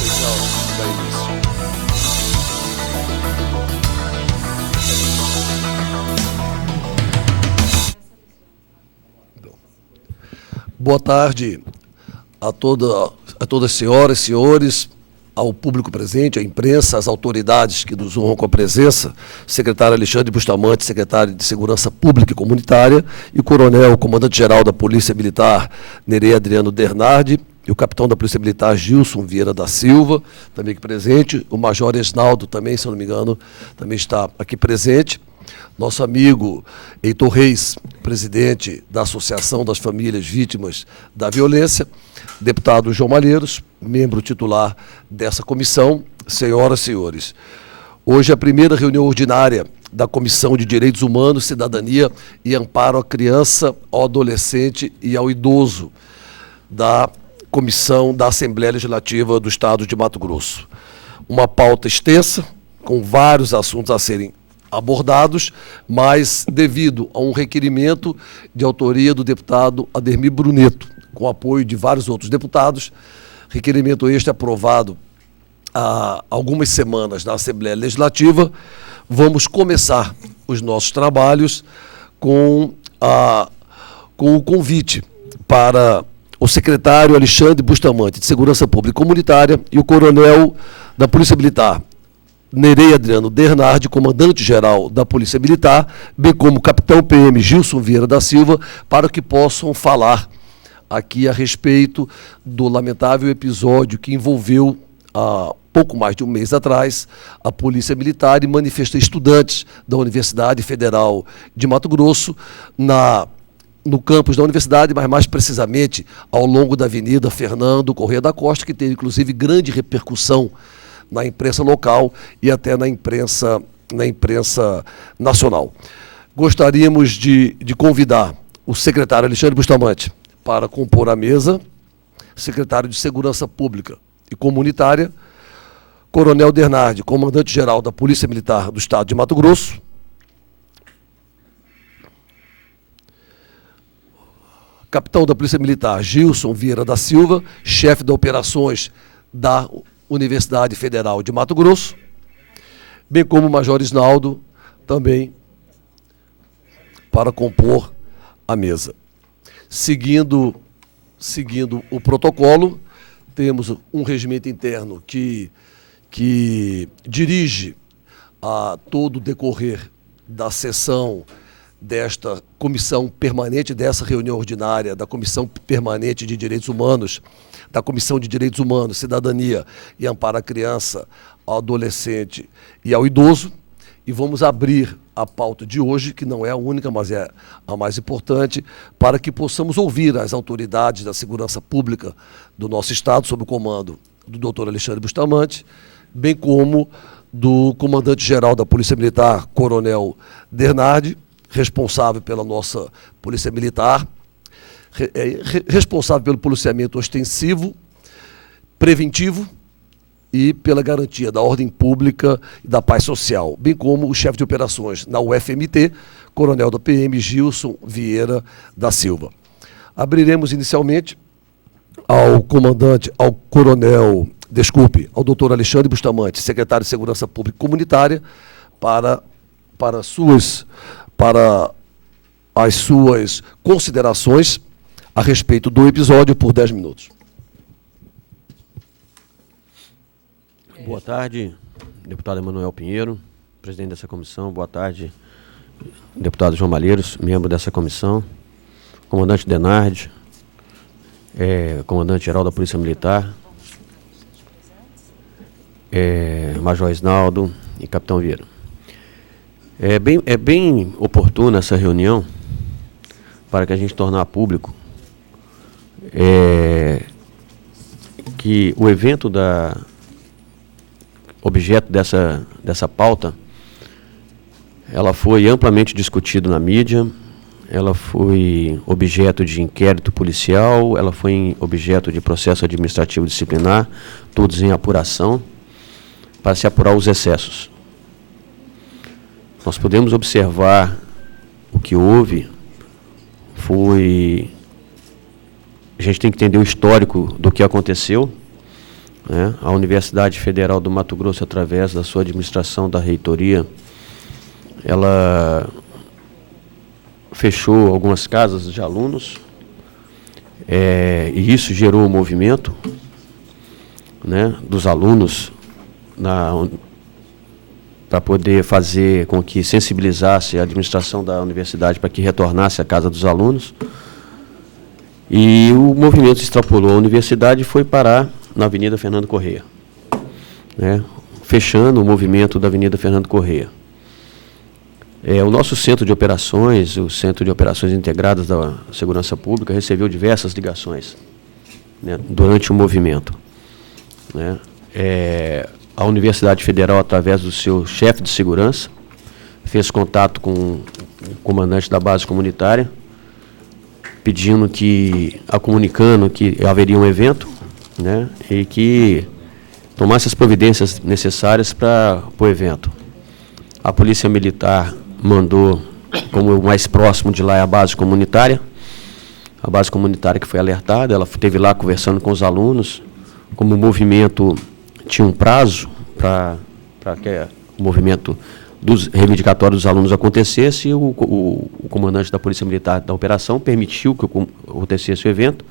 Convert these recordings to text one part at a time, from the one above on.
Deixa eu dar início. Boa tarde a todas as senhoras e senhores, ao público presente, à imprensa, às autoridades que nos honram com a presença, secretário Alexandre Bustamante, secretário de Segurança Pública e Comunitária, e o coronel, comandante-geral da Polícia Militar, Nerei Adriano Dernardi, e o capitão da Polícia Militar, Gilson Vieira da Silva, também aqui presente, o major Esnaldo também, se eu não me engano, também está aqui presente, nosso amigo Heitor Reis, presidente da Associação das Famílias Vítimas da Violência, deputado João Malheiros, membro titular dessa comissão, senhoras e senhores. Hoje é a primeira reunião ordinária da Comissão de Direitos Humanos, Cidadania e Amparo à Criança, ao Adolescente e ao Idoso, da Comissão da Assembleia Legislativa do Estado de Mato Grosso. Uma pauta extensa, com vários assuntos a serem abordados, mas devido a um requerimento de autoria do deputado Ademir Bruneto, com apoio de vários outros deputados, requerimento este aprovado há algumas semanas na Assembleia Legislativa, vamos começar os nossos trabalhos com o convite para o secretário Alexandre Bustamante, de Segurança Pública e Comunitária, e o coronel da Polícia Militar, Nerei Adriano Dernardi, comandante-geral da Polícia Militar, bem como o capitão PM Gilson Vieira da Silva, para que possam falar aqui a respeito do lamentável episódio que envolveu, há pouco mais de um mês atrás, a Polícia Militar e estudantes da Universidade Federal de Mato Grosso, no campus da universidade, mas mais precisamente ao longo da Avenida Fernando Corrêa da Costa, que teve inclusive grande repercussão na imprensa local e até na imprensa nacional. Gostaríamos de convidar o secretário Alexandre Bustamante para compor a mesa, secretário de Segurança Pública e Comunitária, coronel Dernardi, comandante-geral da Polícia Militar do Estado de Mato Grosso, capitão da Polícia Militar Gilson Vieira da Silva, chefe de operações da Universidade Federal de Mato Grosso, bem como o major Esnaldo, também para compor a mesa. Seguindo o protocolo, temos um regimento interno que dirige a todo o decorrer da sessão desta comissão permanente, dessa reunião ordinária, da Comissão Permanente de Direitos Humanos, da Comissão de Direitos Humanos, Cidadania e Amparo à Criança, ao Adolescente e ao Idoso, e vamos abrir a pauta de hoje, que não é a única, mas é a mais importante, para que possamos ouvir as autoridades da segurança pública do nosso Estado, sob o comando do doutor Alexandre Bustamante, bem como do comandante-geral da Polícia Militar, coronel Dernardi, responsável pela nossa Polícia Militar, responsável pelo policiamento ostensivo, preventivo e pela garantia da ordem pública e da paz social, bem como o chefe de operações na UFMT, coronel da PM Gilson Vieira da Silva. Abriremos inicialmente ao doutor Alexandre Bustamante, secretário de Segurança Pública e Comunitária, para as suas considerações a respeito do episódio por 10 minutos. Boa tarde, deputado Emanuel Pinheiro, presidente dessa comissão. Boa tarde, deputado João Malheiros, membro dessa comissão. Comandante Dernardi, comandante-geral da Polícia Militar, major Esnaldo e capitão Vieira. É bem oportuna essa reunião para que a gente tornar público que o evento objeto dessa pauta, ela foi amplamente discutido na mídia, ela foi objeto de inquérito policial, ela foi objeto de processo administrativo disciplinar, todos em apuração, para se apurar os excessos. Nós podemos observar o que houve foi... A gente tem que entender o histórico do que aconteceu. né? A Universidade Federal do Mato Grosso, através da sua administração da reitoria, ela fechou algumas casas de alunos, e isso gerou um movimento, né, dos alunos para poder fazer com que sensibilizasse a administração da universidade para que retornasse à casa dos alunos. E o movimento se extrapolou à universidade e foi parar na Avenida Fernando Corrêa, né, fechando o movimento da Avenida Fernando Corrêa. O nosso centro de operações, o Centro de Operações Integradas da Segurança Pública, recebeu diversas ligações, né, durante o movimento, né. A Universidade Federal, através do seu chefe de segurança, fez contato com o comandante da base comunitária, comunicando que haveria um evento, né, e que tomasse as providências necessárias para o evento. A Polícia Militar mandou, como o mais próximo de lá é a base comunitária que foi alertada, ela esteve lá conversando com os alunos, como o movimento tinha um prazo para que o movimento reivindicatório dos alunos acontecesse, e o comandante da Polícia Militar da operação permitiu que acontecesse o evento,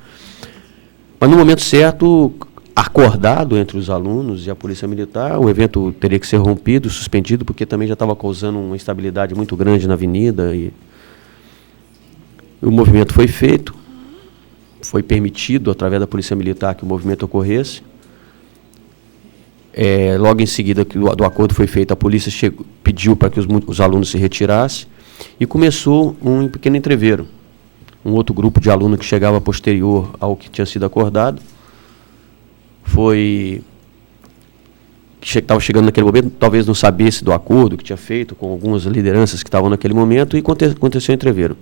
mas no momento certo, acordado entre os alunos e a Polícia Militar, o evento teria que ser rompido, suspendido, porque também já estava causando uma instabilidade muito grande na avenida, e o movimento foi feito, foi permitido, através da Polícia Militar, que o movimento ocorresse. Logo em seguida que do acordo foi feito, a polícia pediu para que os alunos se retirassem, e começou um pequeno entreveiro. Um outro grupo de alunos que chegava posterior ao que tinha sido acordado, estava chegando naquele momento, talvez não sabesse do acordo que tinha feito com algumas lideranças que estavam naquele momento, e aconteceu o entreveiro.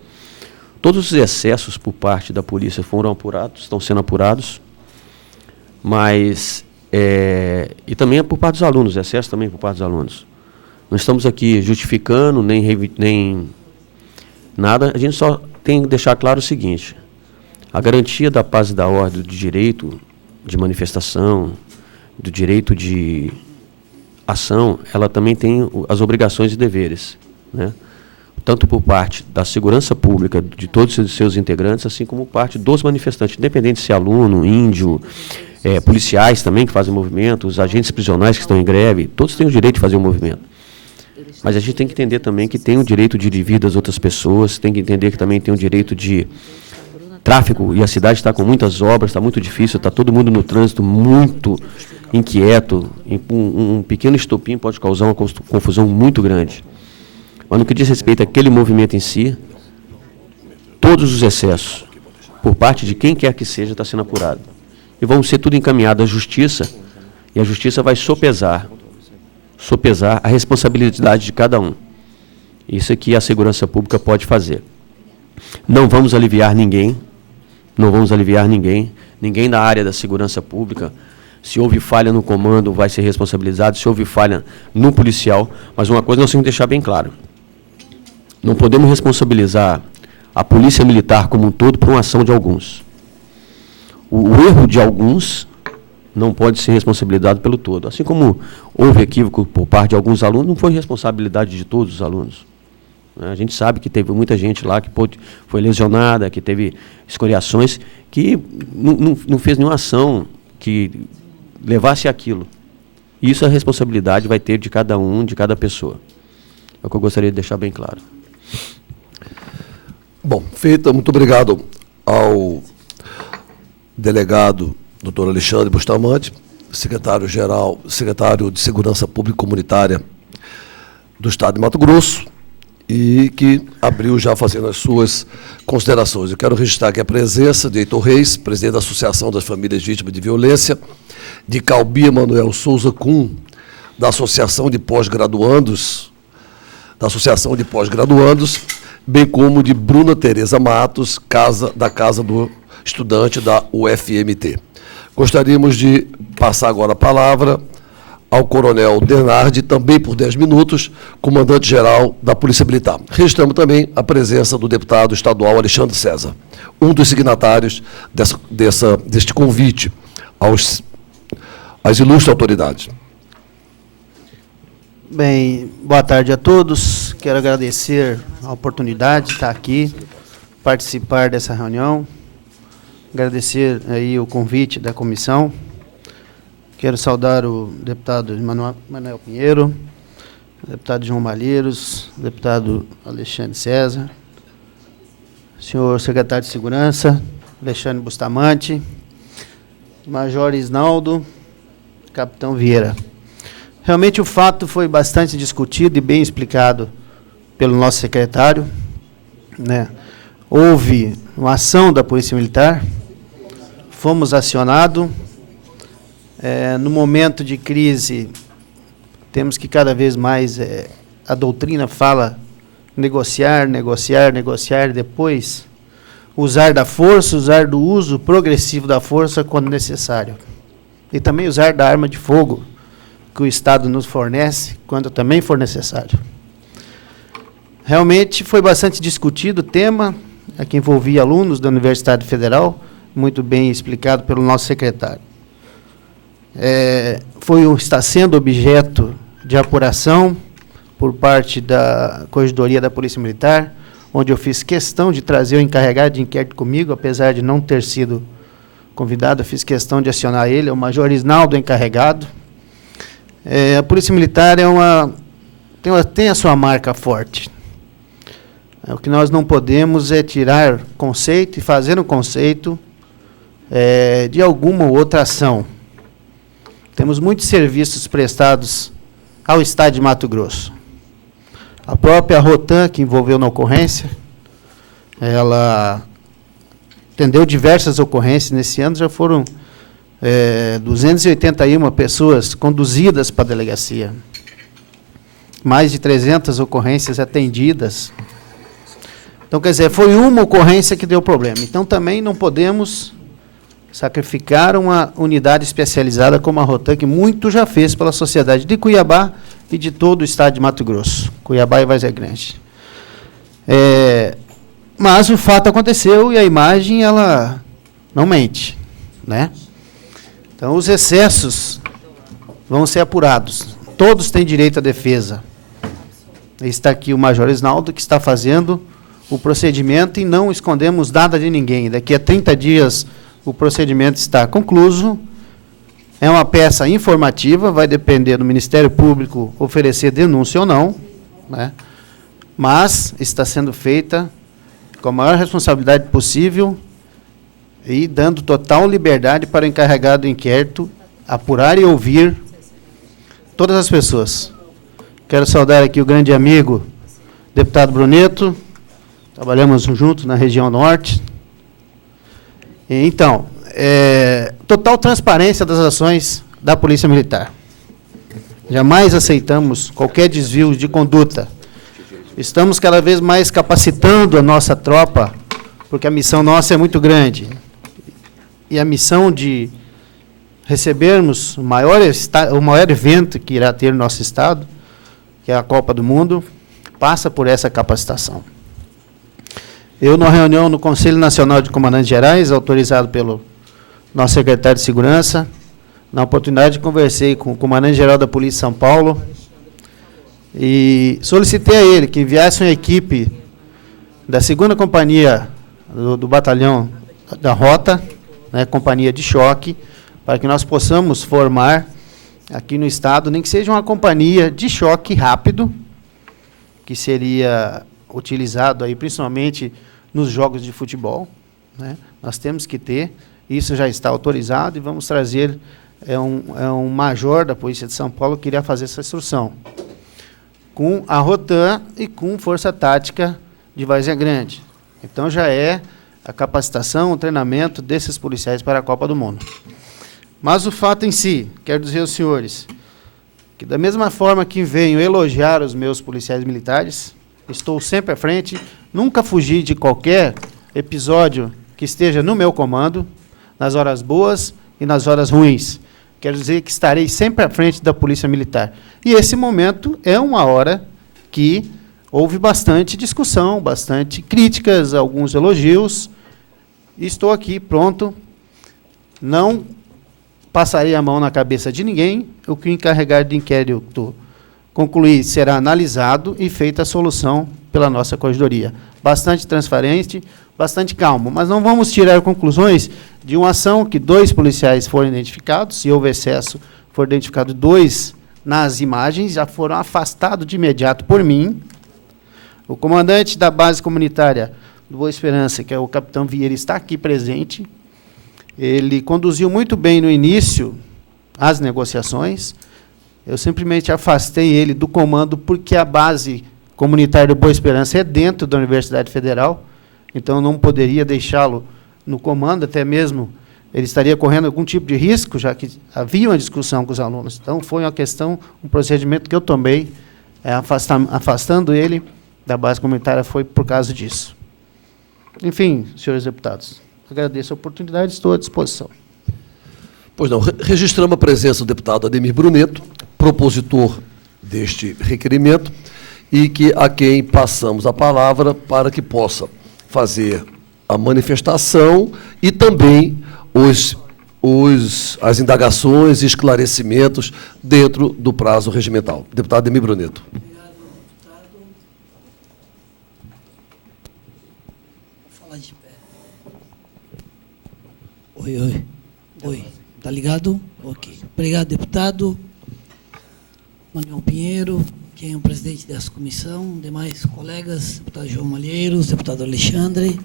Todos os excessos por parte da polícia foram apurados, estão sendo apurados, mas e também por parte dos alunos, excesso também por parte dos alunos. Não estamos aqui justificando, nem nada, a gente só tem que deixar claro o seguinte: a garantia da paz e da ordem, do direito de manifestação, do direito de ação, ela também tem as obrigações e deveres, né? Tanto por parte da segurança pública, de todos os seus integrantes, assim como parte dos manifestantes, independente se é aluno, índio, policiais também que fazem movimento, os agentes prisionais que estão em greve, todos têm o direito de fazer o movimento. Mas a gente tem que entender também que tem o direito de dividir das outras pessoas, tem que entender que também tem o direito de tráfego, e a cidade está com muitas obras, está muito difícil, está todo mundo no trânsito muito inquieto, um pequeno estopim pode causar uma confusão muito grande. Mas no que diz respeito àquele movimento em si, todos os excessos, por parte de quem quer que seja, está sendo apurado. E vão ser tudo encaminhado à justiça, e a justiça vai sopesar a responsabilidade de cada um. Isso é que a segurança pública pode fazer. Não vamos aliviar ninguém, ninguém da área da segurança pública. Se houve falha no comando, vai ser responsabilizado, se houve falha no policial, mas uma coisa nós temos que deixar bem claro: não podemos responsabilizar a Polícia Militar como um todo por uma ação de alguns. O erro de alguns não pode ser responsabilizado pelo todo. Assim como houve equívoco por parte de alguns alunos, não foi responsabilidade de todos os alunos. A gente sabe que teve muita gente lá que foi lesionada, que teve escoriações, que não fez nenhuma ação que levasse àquilo. Isso a responsabilidade vai ter de cada um, de cada pessoa. É o que eu gostaria de deixar bem claro. Bom, feita, muito obrigado ao delegado Dr. Alexandre Bustamante, secretário de Segurança Pública e Comunitária do Estado de Mato Grosso, e que abriu já fazendo as suas considerações. Eu quero registrar aqui a presença de Heitor Reis, presidente da Associação das Famílias Vítimas de Violência, de Calbia Manuel Souza Kuhn, da Associação de Pós-Graduandos, bem como de Bruna Tereza Matos, da Casa do Estudante da UFMT. Gostaríamos de passar agora a palavra ao Coronel Denardi, também por 10 minutos, comandante-geral da Polícia Militar. Registramos também a presença do deputado estadual Alexandre César, um dos signatários deste convite às ilustres autoridades. Bem, boa tarde a todos. Quero agradecer a oportunidade de estar aqui, participar dessa reunião. Agradecer aí o convite da comissão. Quero saudar o deputado Manuel Pinheiro, o deputado João Malheiros, o deputado Alexandre César, o senhor secretário de Segurança, Alexandre Bustamante, Major Isnaldo, capitão Vieira. Realmente o fato foi bastante discutido e bem explicado pelo nosso secretário, né? Houve uma ação da Polícia Militar, fomos acionados. No momento de crise, temos que cada vez mais, a doutrina fala negociar, negociar, negociar, depois usar da força, usar do uso progressivo da força quando necessário. E também usar da arma de fogo, que o Estado nos fornece, quando também for necessário. Realmente foi bastante discutido o tema, que envolvia alunos da Universidade Federal, muito bem explicado pelo nosso secretário. Está sendo objeto de apuração por parte da Corregedoria da Polícia Militar, onde eu fiz questão de trazer o encarregado de inquérito comigo, apesar de não ter sido convidado, eu fiz questão de acionar ele, é o Major Isnaldo encarregado. A Polícia Militar tem a sua marca forte. O que nós não podemos é tirar conceito e fazer um conceito de alguma outra ação. Temos muitos serviços prestados ao Estado de Mato Grosso. A própria Rotan, que envolveu na ocorrência, ela atendeu diversas ocorrências. Nesse ano já foram 281 pessoas conduzidas para a delegacia. Mais de 300 ocorrências atendidas. Então, quer dizer, foi uma ocorrência que deu problema. Então, também não podemos sacrificar uma unidade especializada como a Rotan, que muito já fez pela sociedade de Cuiabá e de todo o estado de Mato Grosso, Cuiabá e Várzea Grande. Mas o fato aconteceu e a imagem, ela não mente, né? Então, os excessos vão ser apurados. Todos têm direito à defesa. Está aqui o Major Isnaldo, que está fazendo o procedimento e não escondemos nada de ninguém. Daqui a 30 dias o procedimento está concluído. É uma peça informativa, vai depender do Ministério Público oferecer denúncia ou não, né? Mas está sendo feita com a maior responsabilidade possível e dando total liberdade para o encarregado do inquérito apurar e ouvir todas as pessoas. Quero saudar aqui o grande amigo, deputado Bruneto, trabalhamos juntos na região norte. Então, total transparência das ações da Polícia Militar. Jamais aceitamos qualquer desvio de conduta. Estamos cada vez mais capacitando a nossa tropa, porque a missão nossa é muito grande. E a missão de recebermos o maior evento que irá ter no nosso Estado, que é a Copa do Mundo, passa por essa capacitação. Eu, na reunião no Conselho Nacional de Comandantes Gerais, autorizado pelo nosso secretário de Segurança, na oportunidade conversei com o comandante-geral da Polícia de São Paulo e solicitei a ele que enviasse uma equipe da 2ª Companhia do Batalhão da Rota, né, Companhia de Choque, para que nós possamos formar aqui no Estado, nem que seja uma companhia de choque rápido, que seria utilizado aí principalmente nos jogos de futebol, né? Nós temos que ter, isso já está autorizado, e vamos trazer, um major da Polícia de São Paulo que irá fazer essa instrução, com a Rotan e com Força Tática de Várzea Grande. Então, já é a capacitação, o treinamento desses policiais para a Copa do Mundo. Mas o fato em si, quero dizer aos senhores, que da mesma forma que venho elogiar os meus policiais militares, estou sempre à frente, nunca fugi de qualquer episódio que esteja no meu comando, nas horas boas e nas horas ruins. Quero dizer que estarei sempre à frente da Polícia Militar. E esse momento é uma hora que houve bastante discussão, bastante críticas, alguns elogios. E estou aqui pronto, não passarei a mão na cabeça de ninguém. O que o encarregado de inquérito concluir será analisado e feita a solução pela nossa corregedoria. Bastante transparente, bastante calmo, mas não vamos tirar conclusões de uma ação que 2 policiais foram identificados, se houve excesso, foram identificados 2 nas imagens, já foram afastados de imediato por mim. O comandante da base comunitária do Boa Esperança, que é o capitão Vieira, está aqui presente. Ele conduziu muito bem no início as negociações. Eu simplesmente afastei ele do comando porque a base comunitária do Boa Esperança é dentro da Universidade Federal, então não poderia deixá-lo no comando, até mesmo ele estaria correndo algum tipo de risco, já que havia uma discussão com os alunos. Então, foi uma questão, um procedimento que eu tomei, afastando ele da base comunitária, foi por causa disso. Enfim, senhores deputados, agradeço a oportunidade, estou à disposição. Pois não, registramos a presença do deputado Ademir Bruneto, propositor deste requerimento, e a quem passamos a palavra para que possa fazer a manifestação e também as indagações e esclarecimentos dentro do prazo regimental. Deputado Ademir Bruneto. Obrigado, deputado. Vou falar de pé. Oi. Tá ligado? Ok. Obrigado, deputado Manuel Pinheiro, quem é o presidente dessa comissão, demais colegas, deputado João Malheiros, deputado Alexandre.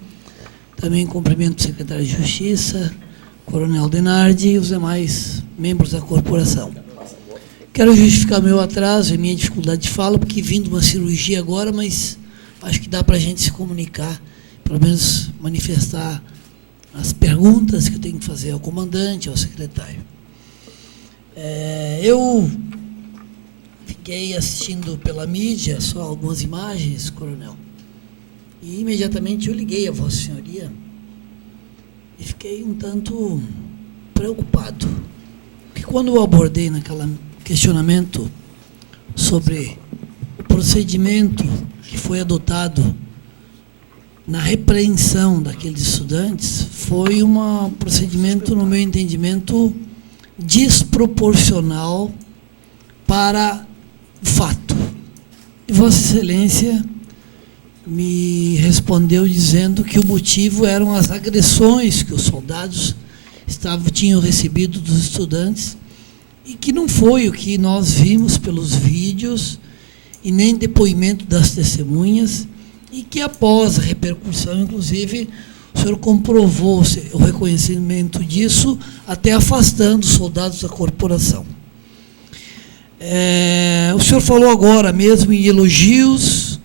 Também cumprimento o secretário de Justiça, Coronel Denardi e os demais membros da corporação. Quero justificar meu atraso e minha dificuldade de fala, porque vim de uma cirurgia agora, mas acho que dá para a gente se comunicar, pelo menos manifestar as perguntas que eu tenho que fazer ao comandante, ao secretário. Eu fiquei assistindo pela mídia só algumas imagens, coronel, e imediatamente eu liguei a Vossa Senhoria e fiquei um tanto preocupado, porque quando eu abordei naquele questionamento sobre o procedimento que foi adotado na repreensão daqueles estudantes, foi um procedimento, no meu entendimento, desproporcional para o fato. E Vossa Excelência me respondeu dizendo que o motivo eram as agressões que os soldados tinham recebido dos estudantes e que não foi o que nós vimos pelos vídeos e nem depoimento das testemunhas, e que após a repercussão, inclusive, o senhor comprovou o reconhecimento disso, até afastando os soldados da corporação. O senhor falou agora mesmo em elogios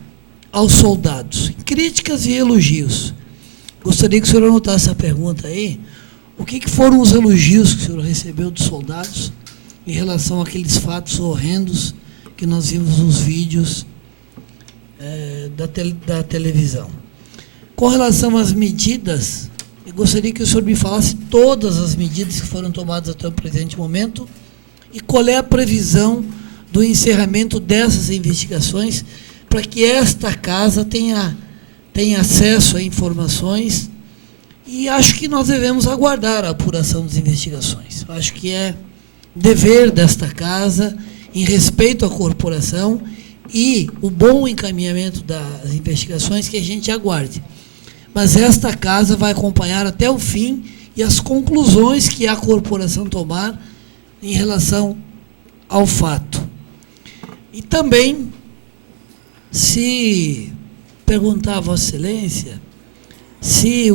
aos soldados, críticas e elogios. Gostaria que o senhor anotasse essa pergunta aí. O que foram os elogios que o senhor recebeu dos soldados em relação àqueles fatos horrendos que nós vimos nos vídeos da televisão? Com relação às medidas, eu gostaria que o senhor me falasse todas as medidas que foram tomadas até o presente momento e qual é a previsão do encerramento dessas investigações para que esta casa tenha acesso a informações, e acho que nós devemos aguardar a apuração das investigações. Acho que é dever desta casa, em respeito à corporação e o bom encaminhamento das investigações, que a gente aguarde. Mas esta casa vai acompanhar até o fim e as conclusões que a corporação tomar em relação ao fato. E também, se perguntar a Vossa Excelência, se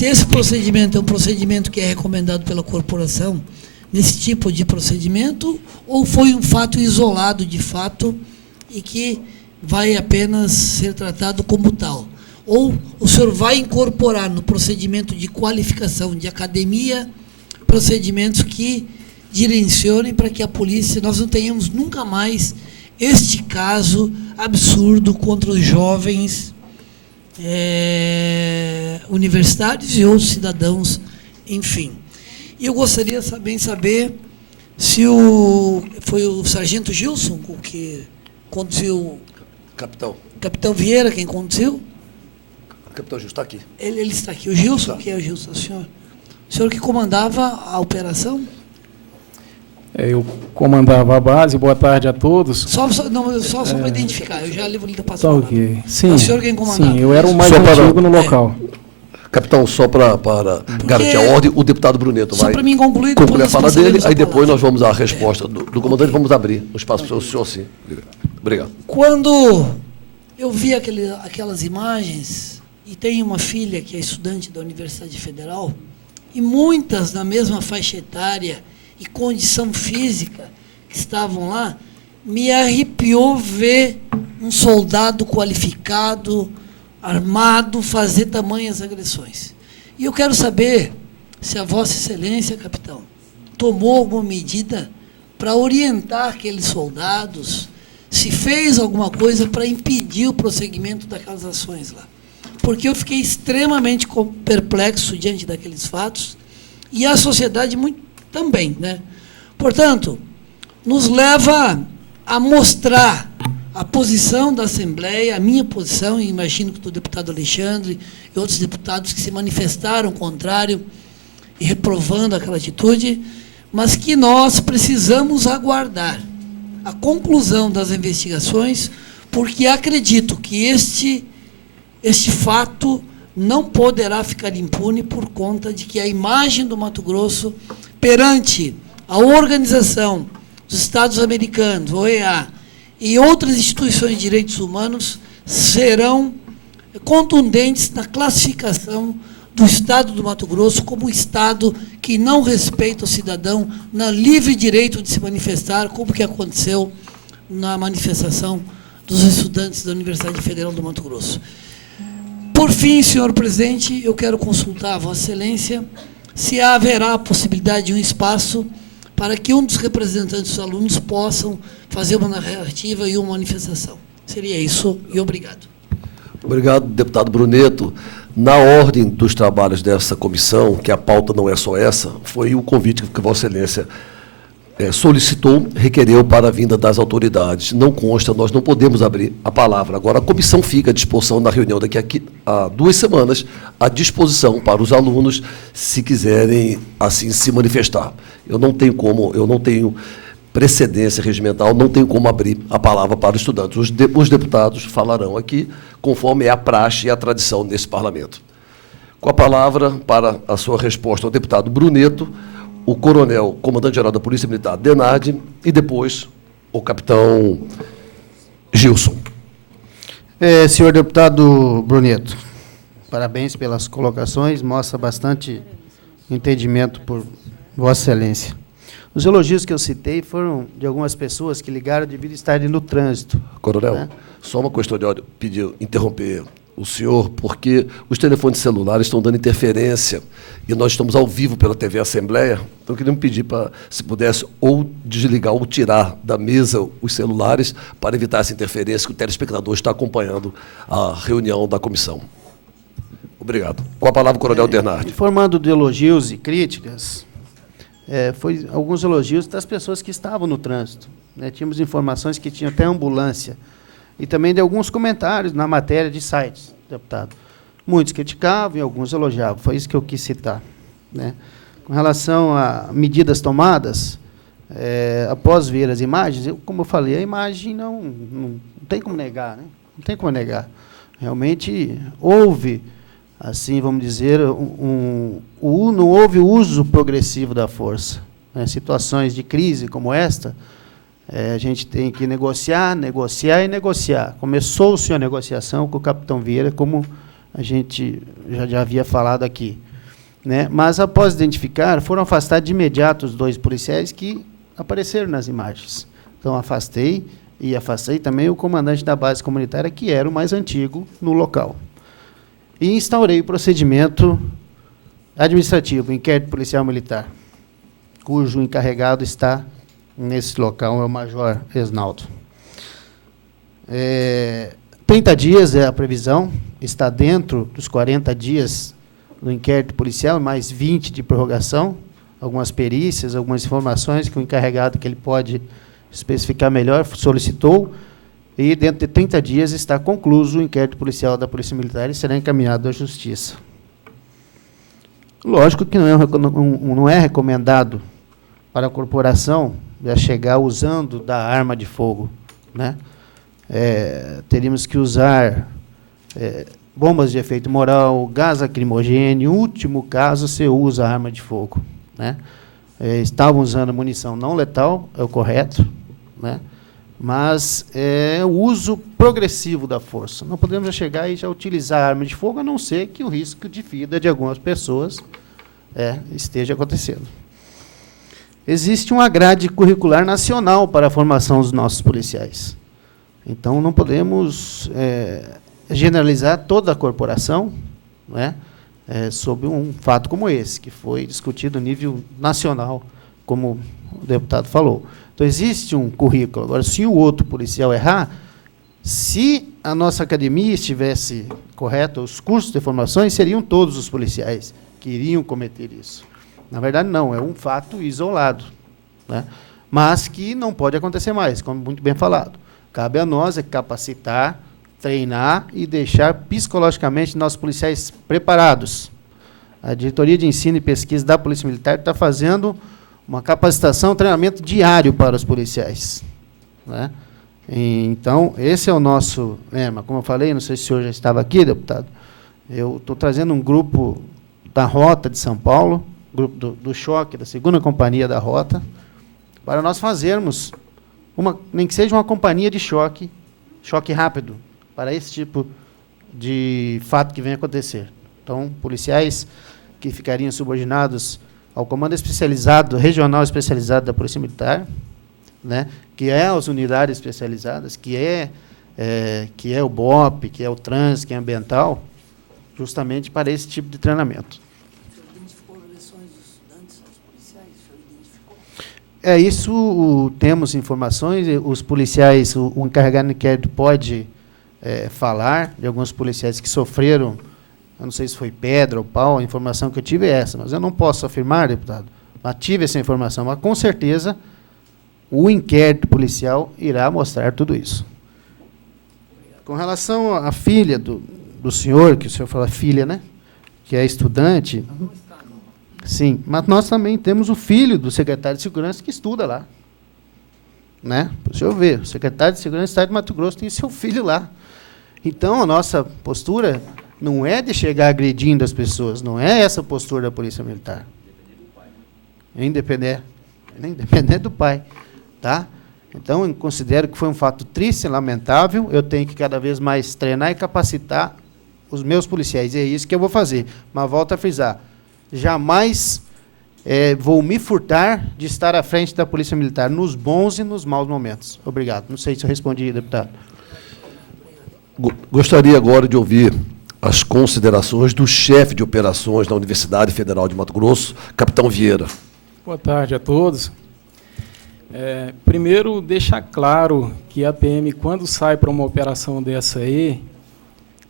esse procedimento é um procedimento que é recomendado pela corporação, nesse tipo de procedimento, ou foi um fato isolado de fato e que vai apenas ser tratado como tal? Ou o senhor vai incorporar no procedimento de qualificação de academia procedimentos que direcionem para que a polícia, nós não tenhamos nunca mais este caso absurdo contra os jovens universitários e outros cidadãos, enfim. E eu gostaria também de saber se foi o sargento Gilson que conduziu... Capitão Vieira quem conduziu? O capitão Gilson está aqui. Ele está aqui. O Gilson, que é o Gilson, senhor? O senhor que comandava a operação? Eu comandava a base. Boa tarde a todos. Só para identificar, eu já lhe passo Tá a ok. Sim, o senhor quem comandava? sim, eu era o mais Só para- antigo no local. Capitão, só para garantir a ordem, o deputado Bruneto Só vai para mim concluir, concluir a depois fala nós dele, passaremos a aí depois palavra. nós vamos à resposta do comandante, vamos abrir o espaço para o senhor, sim. Obrigado. Quando eu vi aquelas imagens, e tenho uma filha que é estudante da Universidade Federal, e muitas na mesma faixa etária e condição física que estavam lá, me arrepiou ver um soldado qualificado, armado, fazer tamanhas agressões. E eu quero saber se a Vossa Excelência, capitão, tomou alguma medida para orientar aqueles soldados, se fez alguma coisa para impedir o prosseguimento daquelas ações lá. Porque eu fiquei extremamente perplexo diante daqueles fatos, e a sociedade muito também, né? Portanto, nos leva a mostrar a posição da Assembleia, a minha posição, e imagino que do deputado Alexandre e outros deputados que se manifestaram contrário e reprovando aquela atitude, mas que nós precisamos aguardar a conclusão das investigações, porque acredito que este fato não poderá ficar impune por conta de que a imagem do Mato Grosso perante a Organização dos Estados Americanos, OEA, e outras instituições de direitos humanos serão contundentes na classificação do Estado do Mato Grosso como um Estado que não respeita o cidadão no livre direito de se manifestar, como que aconteceu na manifestação dos estudantes da Universidade Federal do Mato Grosso. Por fim, senhor presidente, eu quero consultar a Vossa Excelência se haverá a possibilidade de um espaço para que um dos representantes dos alunos possam fazer uma narrativa e uma manifestação. Seria isso, e obrigado. Obrigado, deputado Bruneto. Na ordem dos trabalhos dessa comissão, que a pauta não é só essa, foi o convite que Vossa Excelência solicitou, requereu para a vinda das autoridades. Não consta, nós não podemos abrir a palavra. Agora, a comissão fica à disposição na reunião daqui a 2 semanas, à disposição para os alunos, se quiserem assim se manifestar. Eu não tenho precedência regimental, não tenho como abrir a palavra para os estudantes. Os deputados falarão aqui, conforme é a praxe e a tradição nesse parlamento. Com a palavra, para a sua resposta ao deputado Bruneto, o coronel, comandante-geral da Polícia Militar, Denardi, e depois o capitão Gilson. Senhor deputado Bruneto, parabéns pelas colocações, mostra bastante entendimento por Vossa Excelência. Os elogios que eu citei foram de algumas pessoas que ligaram devido a estarem no trânsito. Coronel, né? Só uma questão de ordem, pedir interromper o senhor, porque os telefones celulares estão dando interferência e nós estamos ao vivo pela TV Assembleia, então queríamos pedir para, se pudesse, ou desligar ou tirar da mesa os celulares para evitar essa interferência que o telespectador está acompanhando a reunião da comissão. Obrigado. Com a palavra, o coronel Denardi. Informando de elogios e críticas, foi alguns elogios das pessoas que estavam no trânsito. Né? Tínhamos informações que tinha até ambulância. E também de alguns comentários na matéria de sites, deputado. Muitos criticavam e alguns elogiavam. Foi isso que eu quis citar. Né? Com relação a medidas tomadas, após ver as imagens, como eu falei, a imagem não tem como negar. Né? Não tem como negar. Realmente houve, assim, vamos dizer, não houve uso progressivo da força. Né? Situações de crise como esta, a gente tem que negociar e negociar. Começou-se a negociação com o capitão Vieira, como a gente já havia falado aqui. Né? Mas, após identificar, foram afastados de imediato os 2 policiais que apareceram nas imagens. Então, afastei também o comandante da base comunitária, que era o mais antigo no local. E instaurei o procedimento administrativo, inquérito policial militar, cujo encarregado está nesse local, é o Major Esnaldo. 30 dias é a previsão, está dentro dos 40 dias do inquérito policial, mais 20 de prorrogação, algumas perícias, algumas informações que o encarregado, que ele pode especificar melhor, solicitou, e dentro de 30 dias está concluído o inquérito policial da Polícia Militar e será encaminhado à Justiça. Lógico que não é recomendado para a corporação já chegar usando da arma de fogo, né? Teríamos que usar bombas de efeito moral, gás lacrimogêneo, em último caso, você usa a arma de fogo, né? Estavam usando munição não letal, é o correto, né? Mas é o uso progressivo da força. Não podemos já chegar e já utilizar a arma de fogo, a não ser que o risco de vida de algumas pessoas esteja acontecendo. Existe uma grade curricular nacional para a formação dos nossos policiais. Então, não podemos generalizar toda a corporação, né, sobre um fato como esse, que foi discutido a nível nacional, como o deputado falou. Então, existe um currículo. Agora, se o outro policial errar, se a nossa academia estivesse correta, os cursos de formações seriam todos os policiais que iriam cometer isso. Na verdade, não, é um fato isolado, né? Mas que não pode acontecer mais, como muito bem falado. Cabe a nós capacitar, treinar e deixar psicologicamente nossos policiais preparados. A Diretoria de Ensino e Pesquisa da Polícia Militar está fazendo uma capacitação, treinamento diário para os policiais, né? Então, esse é o nosso lema. Como eu falei, não sei se o senhor já estava aqui, deputado, eu estou trazendo um grupo da Rota de São Paulo, grupo do Choque, da 2ª Companhia da Rota, para nós fazermos, nem que seja uma companhia de choque rápido, para esse tipo de fato que vem acontecer. Então, policiais que ficariam subordinados ao comando especializado, regional especializado da Polícia Militar, né, que é as unidades especializadas, que é o BOP, que é o trânsito, que é ambiental, justamente para esse tipo de treinamento. O senhor identificou agressões dos estudantes aos policiais? O senhor identificou? Isso temos informações, os policiais, o encarregado do inquérito pode falar de alguns policiais que sofreram, eu não sei se foi pedra ou pau, a informação que eu tive é essa, mas eu não posso afirmar, deputado, mas tive essa informação, mas com certeza o inquérito policial irá mostrar tudo isso. Com relação à filha do senhor, que o senhor fala filha, né? Que é estudante. Sim, mas nós também temos o filho do secretário de Segurança que estuda lá, né? Para o senhor ver, o secretário de Segurança do Estado de Mato Grosso tem seu filho lá. Então, a nossa postura não é de chegar agredindo as pessoas, não é essa a postura da Polícia Militar. Independente do pai, tá? Então, eu considero que foi um fato triste e lamentável. Eu tenho que cada vez mais treinar e capacitar os meus policiais. E é isso que eu vou fazer. Mas volto a frisar, jamais vou me furtar de estar à frente da Polícia Militar, nos bons e nos maus momentos. Obrigado. Não sei se eu respondi, deputado. Gostaria agora de ouvir as considerações do chefe de operações da Universidade Federal de Mato Grosso, capitão Vieira. Boa tarde a todos. Primeiro, deixar claro que a PM, quando sai para uma operação dessa aí,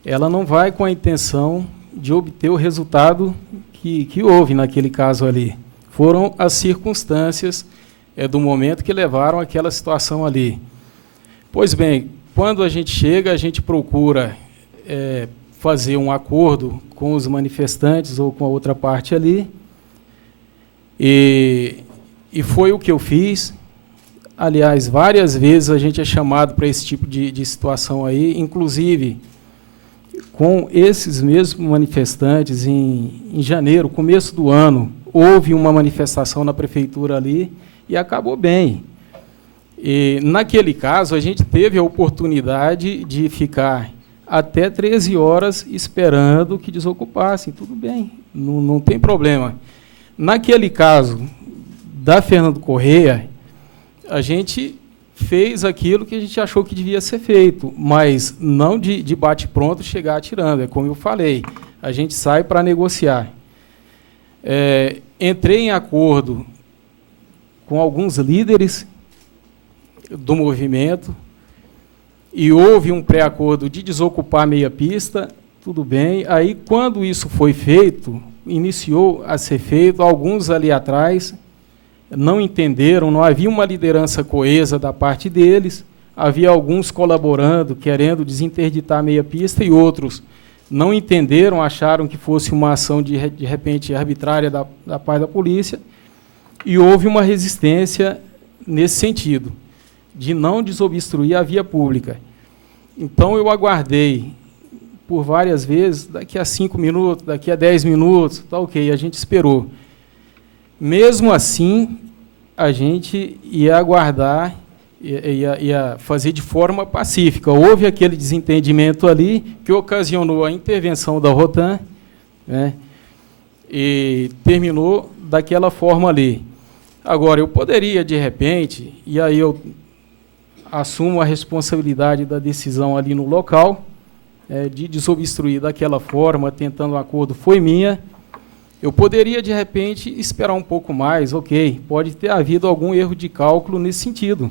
ela não vai com a intenção de obter o resultado que houve naquele caso ali. Foram as circunstâncias do momento que levaram àquela situação ali. Pois bem, quando a gente chega, a gente procura fazer um acordo com os manifestantes ou com a outra parte ali, e foi o que eu fiz. Aliás, várias vezes a gente é chamado para esse tipo de situação aí, inclusive com esses mesmos manifestantes em janeiro, começo do ano, houve uma manifestação na prefeitura ali e acabou bem. E, naquele caso, a gente teve a oportunidade de ficar até 13 horas esperando que desocupassem. Tudo bem, não tem problema. Naquele caso da Fernando Correia, a gente fez aquilo que a gente achou que devia ser feito, mas não de bate-pronto chegar atirando. É como eu falei, a gente sai para negociar. Entrei em acordo com alguns líderes do movimento e houve um pré-acordo de desocupar meia pista, tudo bem. Aí, quando isso foi feito, iniciou a ser feito, alguns ali atrás não entenderam, não havia uma liderança coesa da parte deles, havia alguns colaborando, querendo desinterditar a meia pista, e outros não entenderam, acharam que fosse uma ação de repente arbitrária da parte da polícia, e houve uma resistência nesse sentido, de não desobstruir a via pública. Então, eu aguardei por várias vezes, daqui a 5 minutos, daqui a 10 minutos, tá ok, a gente esperou. Mesmo assim, a gente ia aguardar, ia fazer de forma pacífica. Houve aquele desentendimento ali que ocasionou a intervenção da Rotan, né, e terminou daquela forma ali. Agora, eu poderia, de repente, e aí eu assumo a responsabilidade da decisão ali no local, de desobstruir daquela forma, tentando um acordo, foi minha. Eu poderia, de repente, esperar um pouco mais, ok, pode ter havido algum erro de cálculo nesse sentido.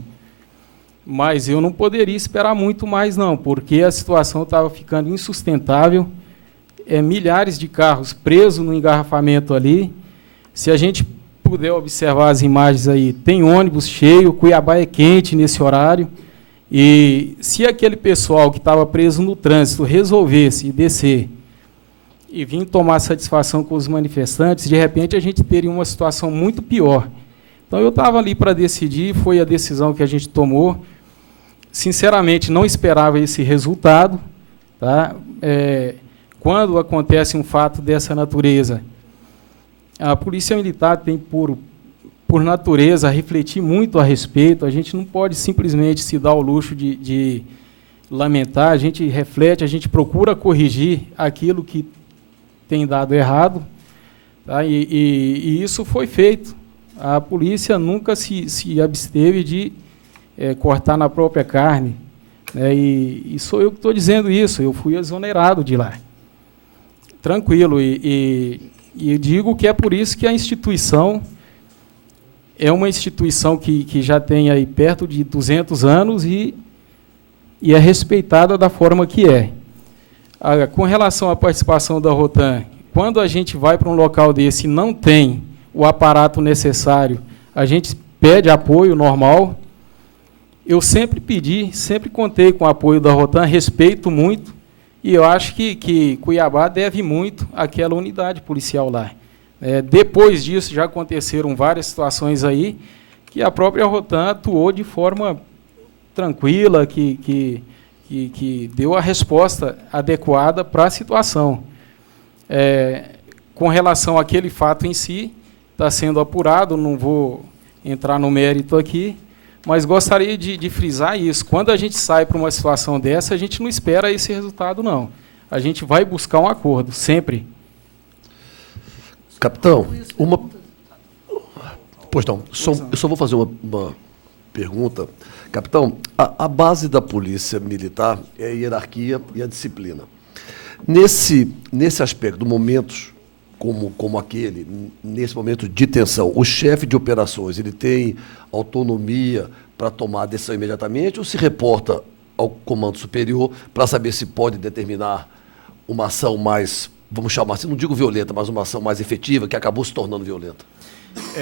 Mas eu não poderia esperar muito mais, não, porque a situação estava ficando insustentável, milhares de carros presos no engarrafamento ali. Se a gente puder observar as imagens aí, tem ônibus cheio, Cuiabá é quente nesse horário, e se aquele pessoal que estava preso no trânsito resolvesse descer e vir tomar satisfação com os manifestantes, de repente a gente teria uma situação muito pior. Então eu estava ali para decidir, foi a decisão que a gente tomou. Sinceramente, não esperava esse resultado. Tá? Quando acontece um fato dessa natureza, a Polícia Militar tem, por natureza, refletir muito a respeito. A gente não pode simplesmente se dar o luxo de lamentar, a gente reflete, a gente procura corrigir aquilo que tem dado errado, tá? E isso foi feito. A polícia nunca se absteve de cortar na própria carne, né? E sou eu que estou dizendo isso, eu fui exonerado de lá. Tranquilo, e digo que é por isso que a instituição é uma instituição que já tem aí perto de 200 anos e é respeitada da forma que é. Com relação à participação da Rotan, quando a gente vai para um local desse e não tem o aparato necessário, a gente pede apoio normal. Eu sempre pedi, sempre contei com o apoio da Rotan, respeito muito, e eu acho que Cuiabá deve muito àquela unidade policial lá. Depois disso, já aconteceram várias situações aí que a própria Rotan atuou de forma tranquila, que deu a resposta adequada para a situação. Com relação àquele fato em si, está sendo apurado, não vou entrar no mérito aqui, mas gostaria de frisar isso. Quando a gente sai para uma situação dessa, a gente não espera esse resultado, não. A gente vai buscar um acordo, sempre. Capitão, Pois não, eu só vou fazer uma pergunta. Capitão, a base da Polícia Militar é a hierarquia e a disciplina. Nesse aspecto, momentos como aquele, nesse momento de tensão, o chefe de operações, ele tem autonomia para tomar a decisão imediatamente ou se reporta ao comando superior para saber se pode determinar uma ação mais, vamos chamar assim, não digo violenta, mas uma ação mais efetiva, que acabou se tornando violenta?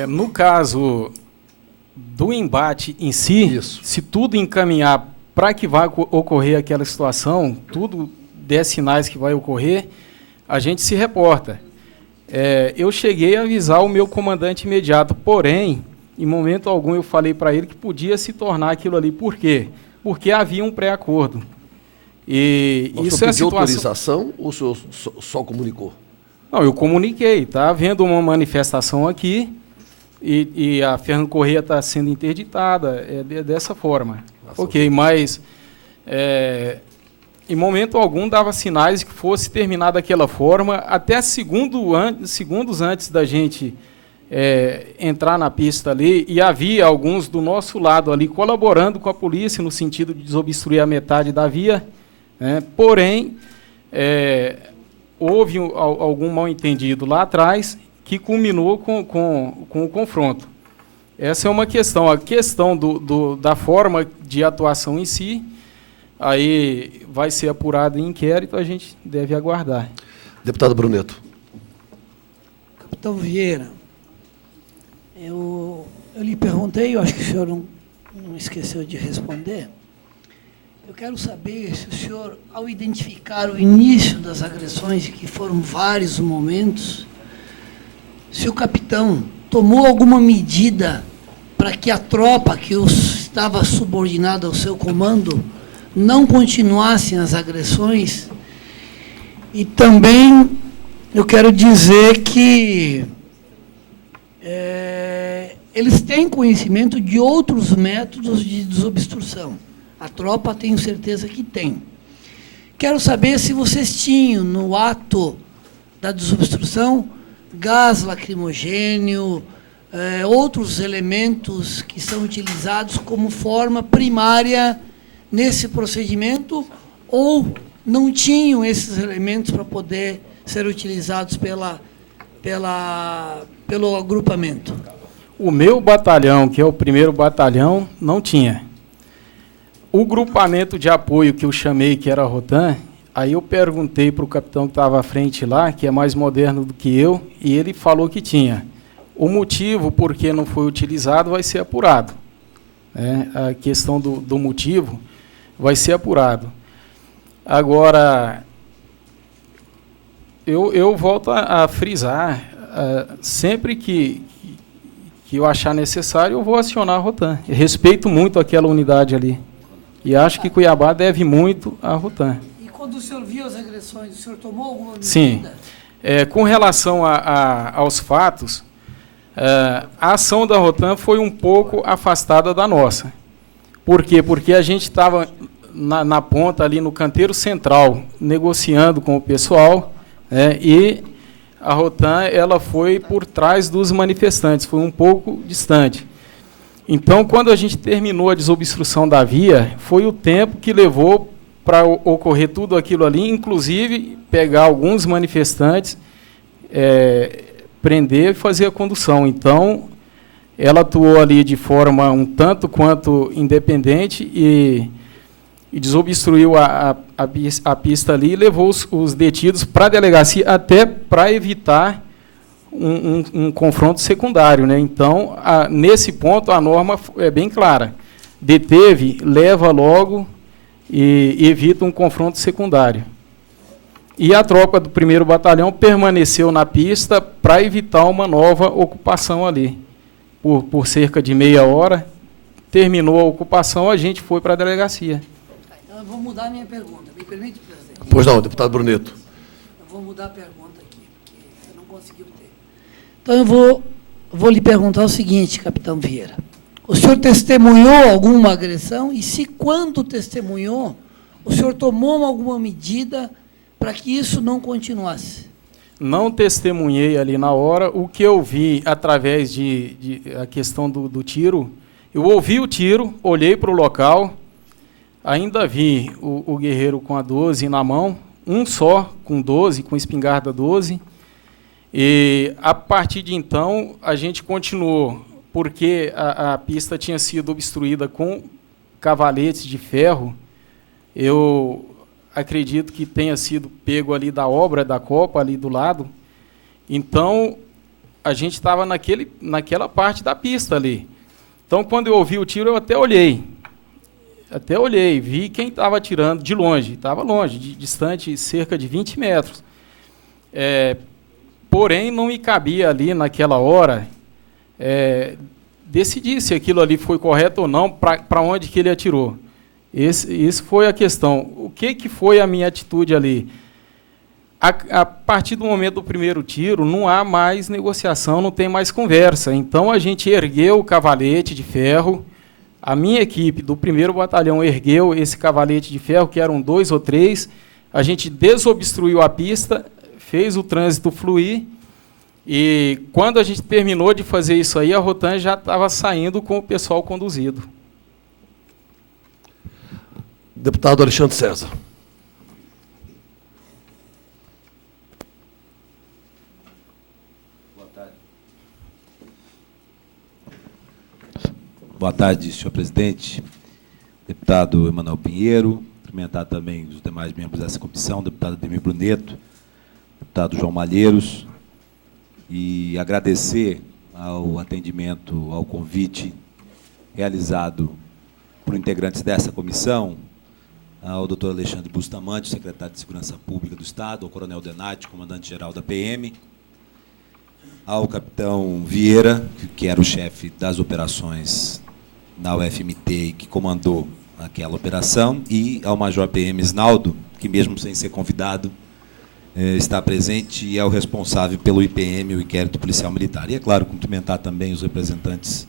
No caso do embate em si, Isso. Se tudo encaminhar para que vai ocorrer aquela situação, tudo der sinais que vai ocorrer, a gente se reporta. Eu cheguei a avisar o meu comandante imediato, porém, em momento algum eu falei para ele que podia se tornar aquilo ali. Por quê? Porque havia um pré-acordo. E Mas isso o senhor é a pediu situação. autorização ou o senhor só comunicou? Não, eu comuniquei. Está havendo uma manifestação aqui e a Fernando Corrêa está sendo interditada. Dessa forma. Ok, mas em momento algum dava sinais de que fosse terminar daquela forma, até segundos antes da gente entrar na pista ali, e havia alguns do nosso lado ali colaborando com a polícia no sentido de desobstruir a metade da via, né? Porém, houve algum mal-entendido lá atrás que culminou com o confronto. Essa é uma questão. A questão da forma de atuação em si, aí vai ser apurado em inquérito, a gente deve aguardar. Deputado Bruneto. Capitão Vieira, eu lhe perguntei, eu acho que o senhor não esqueceu de responder, Eu quero saber se o senhor, ao identificar o início das agressões, que foram vários momentos, se o capitão tomou alguma medida para que a tropa que estava subordinada ao seu comando não continuassem as agressões. E também eu quero dizer que eles têm conhecimento de outros métodos de desobstrução. A tropa, tenho certeza que tem. Quero saber se vocês tinham, no ato da desobstrução, gás lacrimogêneo, outros elementos que são utilizados como forma primária nesse procedimento, ou não tinham esses elementos para poder ser utilizados pelo agrupamento? O meu batalhão, que é o 1º batalhão, não tinha. O grupamento de apoio que eu chamei, que era a Rotan, aí eu perguntei para o capitão que estava à frente lá, que é mais moderno do que eu, e ele falou que tinha. O motivo por que não foi utilizado vai ser apurado. A questão do motivo vai ser apurado. Agora, eu volto a frisar, sempre que eu achar necessário, eu vou acionar a Rotan. Eu respeito muito aquela unidade ali. E acho que Cuiabá deve muito à Rotan. E quando o senhor viu as agressões, o senhor tomou alguma medida? Sim. Com relação aos fatos, a ação da Rotan foi um pouco afastada da nossa. Por quê? Porque a gente estava na ponta, ali no canteiro central, negociando com o pessoal, e a Rotan ela foi por trás dos manifestantes, foi um pouco distante. Então, quando a gente terminou a desobstrução da via, foi o tempo que levou para ocorrer tudo aquilo ali, inclusive pegar alguns manifestantes, prender e fazer a condução. Então, ela atuou ali de forma um tanto quanto independente e desobstruiu a pista ali e levou os detidos para a delegacia, até para evitar um confronto secundário, né? Então, nesse ponto, a norma é bem clara. Deteve, leva logo e evita um confronto secundário. E a tropa do 1º Batalhão permaneceu na pista para evitar uma nova ocupação ali. Por cerca de meia hora, terminou a ocupação, a gente foi para a delegacia. Então, eu vou mudar a minha pergunta. Me permite, presidente? Pois não, deputado Brunetto. Eu vou mudar a pergunta aqui, porque eu não consegui ter. Então, eu vou lhe perguntar o seguinte, capitão Vieira. O senhor testemunhou alguma agressão? E se, quando testemunhou, o senhor tomou alguma medida para que isso não continuasse? Não testemunhei ali na hora. O que eu vi através a questão do tiro, eu ouvi o tiro, olhei para o local, ainda vi o guerreiro com a 12 na mão, um só com 12, com espingarda 12, e a partir de então a gente continuou, porque a pista tinha sido obstruída com cavaletes de ferro. Eu acredito que tenha sido pego ali da obra da Copa, ali do lado. Então, a gente estava naquela parte da pista ali. Então, quando eu ouvi o tiro, eu até olhei, vi quem estava atirando de longe, estava longe, distante cerca de 20 metros. Porém, não me cabia ali naquela hora decidir se aquilo ali foi correto ou não, para onde que ele atirou. Isso foi a questão. O que foi a minha atitude ali? A partir do momento do primeiro tiro, não há mais negociação, não tem mais conversa. Então, a gente ergueu o cavalete de ferro, a minha equipe do 1º Batalhão ergueu esse cavalete de ferro, que eram 2 ou 3, a gente desobstruiu a pista, fez o trânsito fluir, e quando a gente terminou de fazer isso aí, a Rotan já estava saindo com o pessoal conduzido. Deputado Alexandre César. Boa tarde, senhor presidente, deputado Emanuel Pinheiro, cumprimentar também os demais membros dessa comissão, deputado Ademir Brunetto, deputado João Malheiros, e agradecer ao atendimento, ao convite realizado por integrantes dessa comissão, ao Dr. Alexandre Bustamante, secretário de Segurança Pública do Estado, ao Coronel Denati, comandante-geral da PM, ao capitão Vieira, que era o chefe das operações na UFMT e que comandou aquela operação, e ao Major PM Isnaldo, que mesmo sem ser convidado, está presente e é o responsável pelo IPM, o Inquérito Policial Militar. E, é claro, cumprimentar também os representantes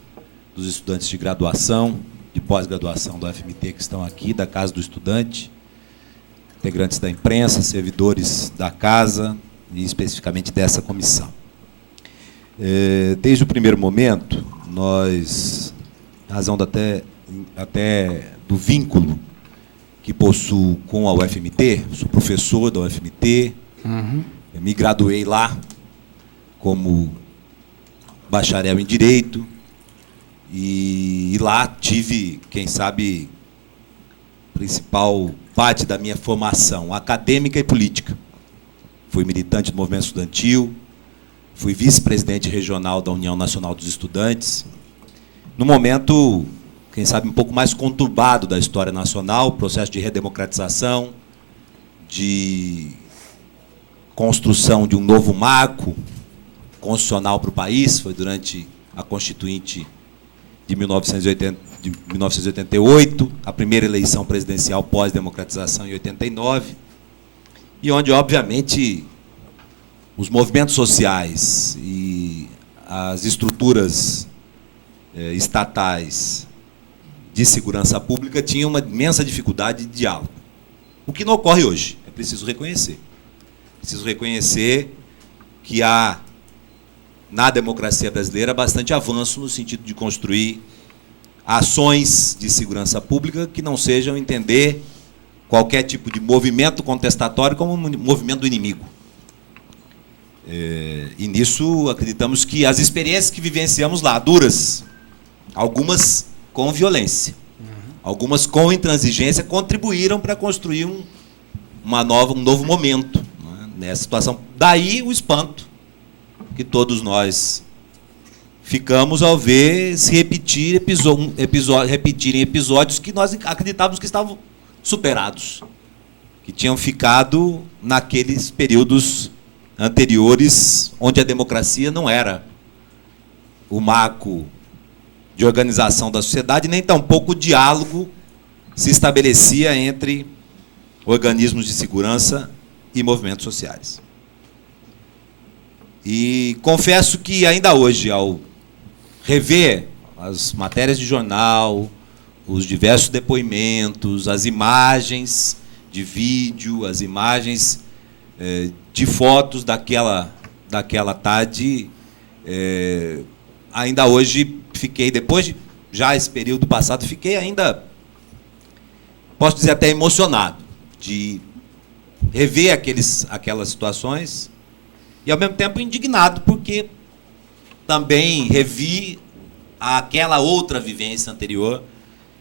dos estudantes de graduação, de pós-graduação da UFMT que estão aqui, da Casa do Estudante, integrantes da imprensa, servidores da Casa e especificamente dessa comissão. Desde o primeiro momento, nós, em razão até do vínculo que possuo com a UFMT, sou professor da UFMT, eu me graduei lá como bacharel em Direito, e lá tive, quem sabe, principal parte da minha formação acadêmica e política. Fui militante do movimento estudantil, fui vice-presidente regional da União Nacional dos Estudantes. No momento, quem sabe, um pouco mais conturbado da história nacional, processo de redemocratização, de construção de um novo marco constitucional para o país, foi durante a Constituinte de 1988, a primeira eleição presidencial pós-democratização em 89, e onde, obviamente, os movimentos sociais e as estruturas estatais de segurança pública tinham uma imensa dificuldade de diálogo. O que não ocorre hoje, é preciso reconhecer. Preciso reconhecer que há, na democracia brasileira, bastante avanço no sentido de construir ações de segurança pública que não sejam entender qualquer tipo de movimento contestatório como um movimento do inimigo. E nisso acreditamos que as experiências que vivenciamos lá, duras, algumas com violência, algumas com intransigência, contribuíram para construir um novo momento, né, nessa situação. Daí o espanto que todos nós ficamos ao ver se repetirem episódios que nós acreditávamos que estavam superados, que tinham ficado naqueles períodos anteriores, onde a democracia não era o marco de organização da sociedade, nem tampouco o diálogo se estabelecia entre organismos de segurança e movimentos sociais. E confesso que ainda hoje, ao rever as matérias de jornal, os diversos depoimentos, as imagens de vídeo, as imagens de fotos daquela tarde, ainda hoje fiquei, depois de já esse período passado, fiquei ainda, posso dizer, até emocionado de rever aquelas situações e, ao mesmo tempo, indignado, porque também revi aquela outra vivência anterior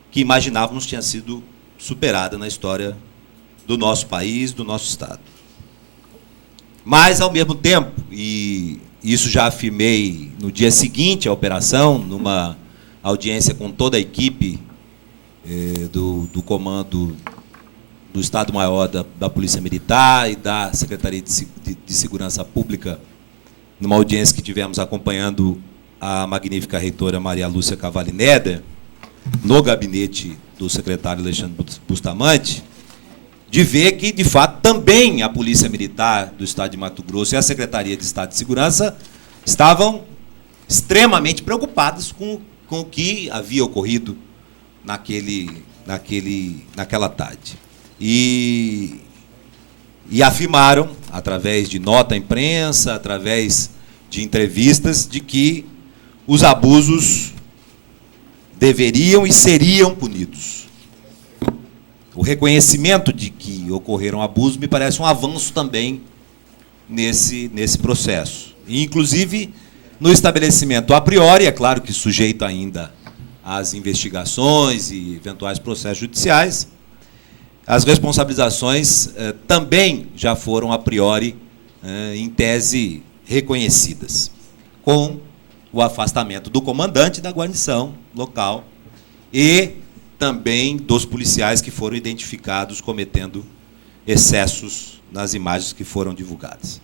que imaginávamos tinha sido superada na história do nosso país, do nosso Estado. Mas, ao mesmo tempo, e isso já afirmei no dia seguinte à operação, numa audiência com toda a equipe do comando do Estado-Maior da Polícia Militar e da Secretaria de Segurança Pública, numa audiência que tivemos acompanhando a magnífica reitora Maria Lúcia Cavalli Neder, no gabinete do secretário Alexandre Bustamante, de ver que, de fato, também a Polícia Militar do Estado de Mato Grosso e a Secretaria de Estado de Segurança estavam extremamente preocupadas com o que havia ocorrido naquela tarde. E afirmaram, através de nota à imprensa, através de entrevistas, de que os abusos deveriam e seriam punidos. O reconhecimento de que ocorreram abusos me parece um avanço também nesse processo. E, inclusive, no estabelecimento a priori, é claro que sujeito ainda às investigações e eventuais processos judiciais, as responsabilizações também já foram a priori, em tese, reconhecidas, com o afastamento do comandante da guarnição local e também dos policiais que foram identificados cometendo excessos nas imagens que foram divulgadas.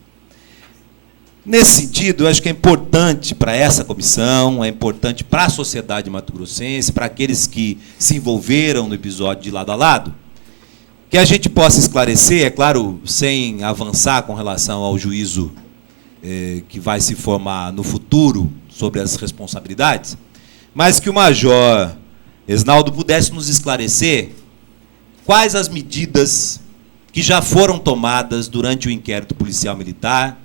Nesse sentido, eu acho que é importante para essa comissão, é importante para a sociedade mato-grossense, para aqueles que se envolveram no episódio de Lado a Lado, que a gente possa esclarecer, é claro, sem avançar com relação ao juízo que vai se formar no futuro sobre as responsabilidades, mas que o Major Esnaldo pudesse nos esclarecer quais as medidas que já foram tomadas durante o inquérito policial militar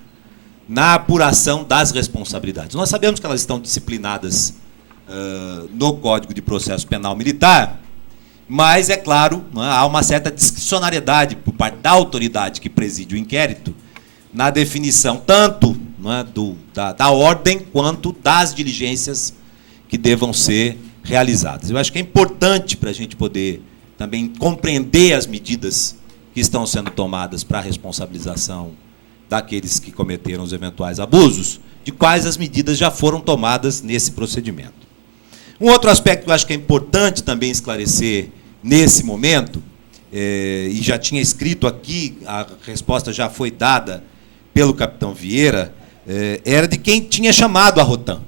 na apuração das responsabilidades. Nós sabemos que elas estão disciplinadas no Código de Processo Penal Militar, mas, é claro, há uma certa discricionariedade por parte da autoridade que preside o inquérito na definição tanto da ordem quanto das diligências que devam ser realizadas. Eu acho que é importante para a gente poder também compreender as medidas que estão sendo tomadas para a responsabilização daqueles que cometeram os eventuais abusos, de quais as medidas já foram tomadas nesse procedimento. Um outro aspecto que eu acho que é importante também esclarecer nesse momento, e já tinha escrito aqui, a resposta já foi dada pelo capitão Vieira, era de quem tinha chamado a Rotam.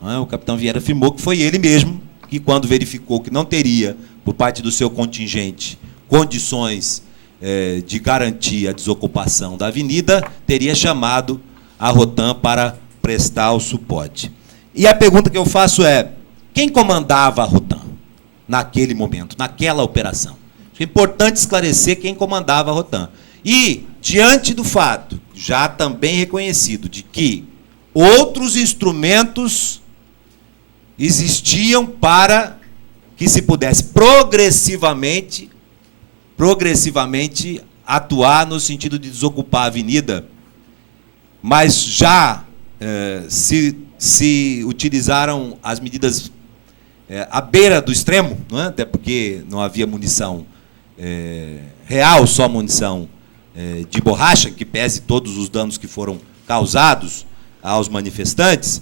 O capitão Vieira afirmou que foi ele mesmo que, quando verificou que não teria, por parte do seu contingente, condições de garantir a desocupação da avenida, teria chamado a Rotam para prestar o suporte. E a pergunta que eu faço é, quem comandava a Rotam naquele momento, naquela operação? É importante esclarecer quem comandava a Rotam. E, diante do fato, já também reconhecido, de que outros instrumentos existiam para que se pudesse progressivamente atuar no sentido de desocupar a avenida, mas já se utilizaram as medidas à beira do extremo, não é? Até porque não havia munição real, só munição de borracha, que pese todos os danos que foram causados aos manifestantes.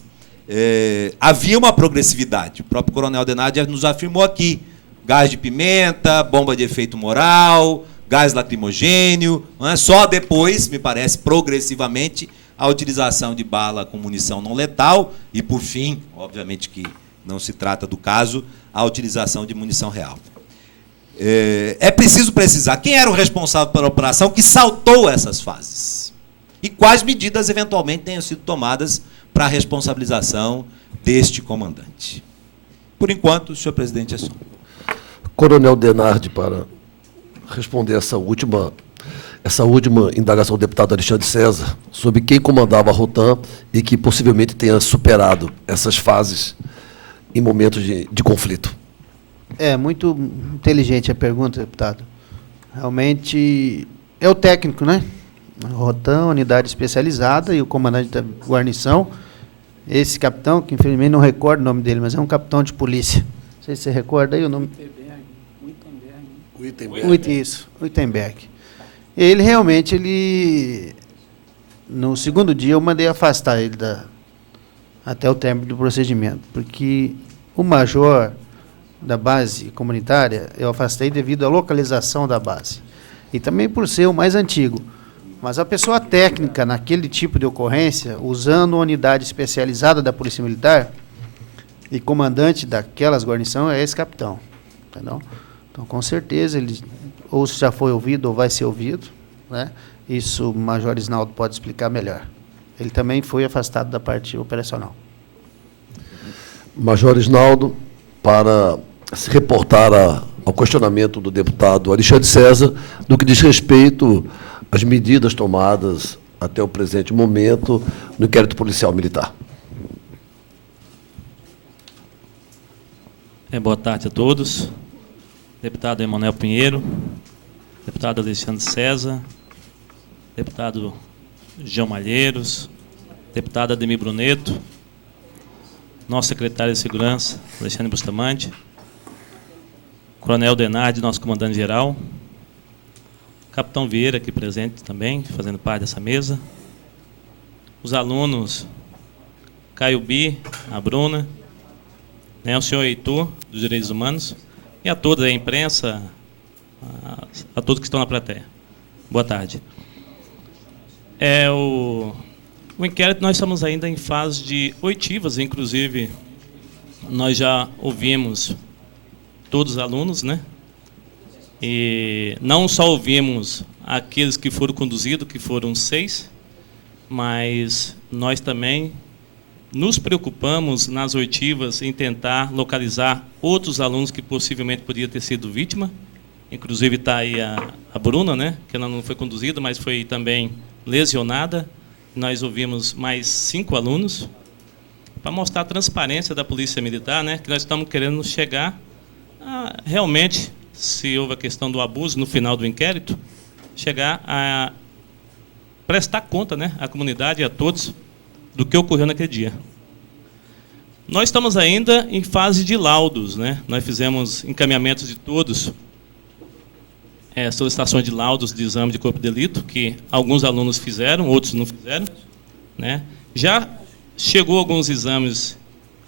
Havia uma progressividade. O próprio coronel Denardi nos afirmou aqui, gás de pimenta, bomba de efeito moral, gás lacrimogênio, não é? Só depois, me parece, progressivamente, a utilização de bala com munição não letal e, por fim, obviamente que não se trata do caso, a utilização de munição real. É preciso precisar quem era o responsável pela operação que saltou essas fases e quais medidas, eventualmente, tenham sido tomadas para a responsabilização deste comandante. Por enquanto, senhor presidente, é só. Coronel Denardi, para responder essa última indagação do deputado Alexandre César, sobre quem comandava a Rotam e que possivelmente tenha superado essas fases em momentos de conflito. É muito inteligente a pergunta, deputado. Realmente é o técnico, né? A Rotam, unidade especializada, e o comandante da guarnição, esse capitão, que infelizmente não recordo o nome dele, mas é um capitão de polícia. Não sei se você recorda aí o nome. Uitenberg. Ele realmente, no segundo dia, eu mandei afastar ele até o término do procedimento, porque o major da base comunitária eu afastei devido à localização da base. E também por ser o mais antigo. Mas a pessoa técnica naquele tipo de ocorrência, usando uma unidade especializada da Polícia Militar, e comandante daquelas guarnições é esse capitão. Entendeu? Então, com certeza, ele ou já foi ouvido ou vai ser ouvido, né? Isso o Major Esnaldo pode explicar melhor. Ele também foi afastado da parte operacional. Major Esnaldo, para se reportar ao questionamento do deputado Alexandre César, no que diz respeito às medidas tomadas até o presente momento no inquérito policial militar. Boa tarde a todos. Deputado Emanuel Pinheiro, deputado Alexandre César, deputado João Malheiros, deputado Ademir Bruneto, nosso secretário de Segurança, Alexandre Bustamante, coronel Denardi, nosso comandante-geral, capitão Vieira, aqui presente também, fazendo parte dessa mesa, os alunos Caio Bi, a Bruna, o senhor Heitor, dos Direitos Humanos, e a toda a imprensa, a todos que estão na plateia. Boa tarde. O inquérito, nós estamos ainda em fase de oitivas, inclusive nós já ouvimos todos os alunos, né? E não só ouvimos aqueles que foram conduzidos, que foram 6, mas nós também nos preocupamos nas oitivas em tentar localizar outros alunos que possivelmente poderiam ter sido vítima. Inclusive está aí a Bruna, né? Que ela não foi conduzida, mas foi também lesionada. Nós ouvimos mais 5 alunos, para mostrar a transparência da Polícia Militar, né, que nós estamos querendo chegar a, realmente, se houve a questão do abuso no final do inquérito, chegar a prestar conta, né, à comunidade e a todos do que ocorreu naquele dia. Nós estamos ainda em fase de laudos, né? Nós fizemos encaminhamentos de todos, solicitações de laudos de exame de corpo de delito, que alguns alunos fizeram, outros não fizeram, né? Já chegou alguns exames,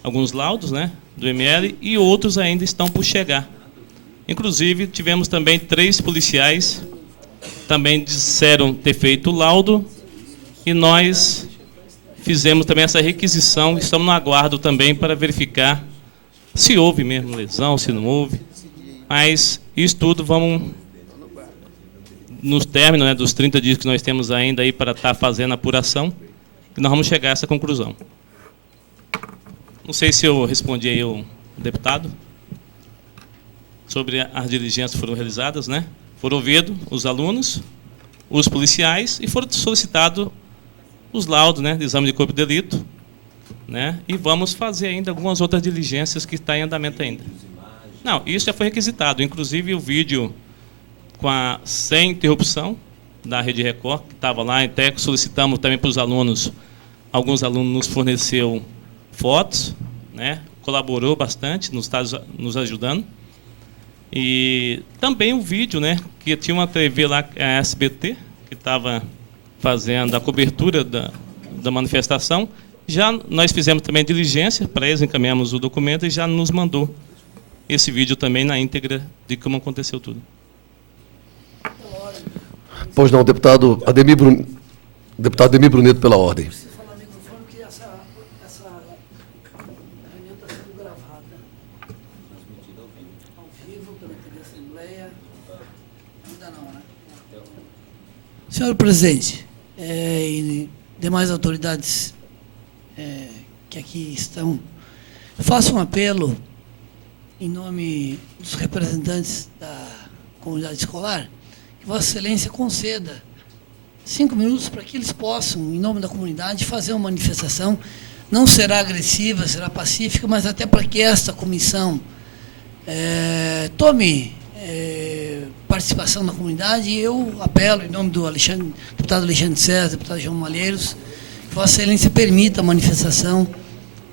alguns laudos, né, do ML, e outros ainda estão por chegar. Inclusive, tivemos também 3 policiais, também disseram ter feito o laudo, e nós fizemos também essa requisição, estamos no aguardo também para verificar se houve mesmo lesão, se não houve. Mas isso tudo vamos, nos términos, né, dos 30 dias que nós temos ainda aí para estar fazendo a apuração, que nós vamos chegar a essa conclusão. Não sei se eu respondi aí ao deputado sobre as diligências que foram realizadas, né? Foram ouvidos os alunos, os policiais, e foram solicitados os laudos, né, de exame de corpo de delito, né? E vamos fazer ainda algumas outras diligências que estão em andamento ainda. Não, isso já foi requisitado, inclusive o vídeo sem interrupção da Rede Record, que estava lá, até solicitamos também para os alunos, alguns alunos nos forneceu fotos, né, colaborou bastante, nos está nos ajudando. E também o vídeo, né, que tinha uma TV lá, a SBT, que estava fazendo a cobertura da manifestação. Já nós fizemos também diligência para eles, encaminhamos o documento e já nos mandou esse vídeo também na íntegra de como aconteceu tudo. Pois não, deputado Ademir Bruneto, pela ordem. Preciso falar no microfone, porque essa reunião está sendo gravada. Ao vivo, pela TV Assembleia. Ainda não, né? Senhor presidente, e demais autoridades que aqui estão, faço um apelo em nome dos representantes da comunidade escolar, que Vossa Excelência conceda 5 minutos para que eles possam, em nome da comunidade, fazer uma manifestação. Não será agressiva, será pacífica, mas até para que esta comissão tome participação da comunidade. E eu apelo, em nome do deputado Alexandre César, deputado João Malheiros, que Vossa Excelência permita a manifestação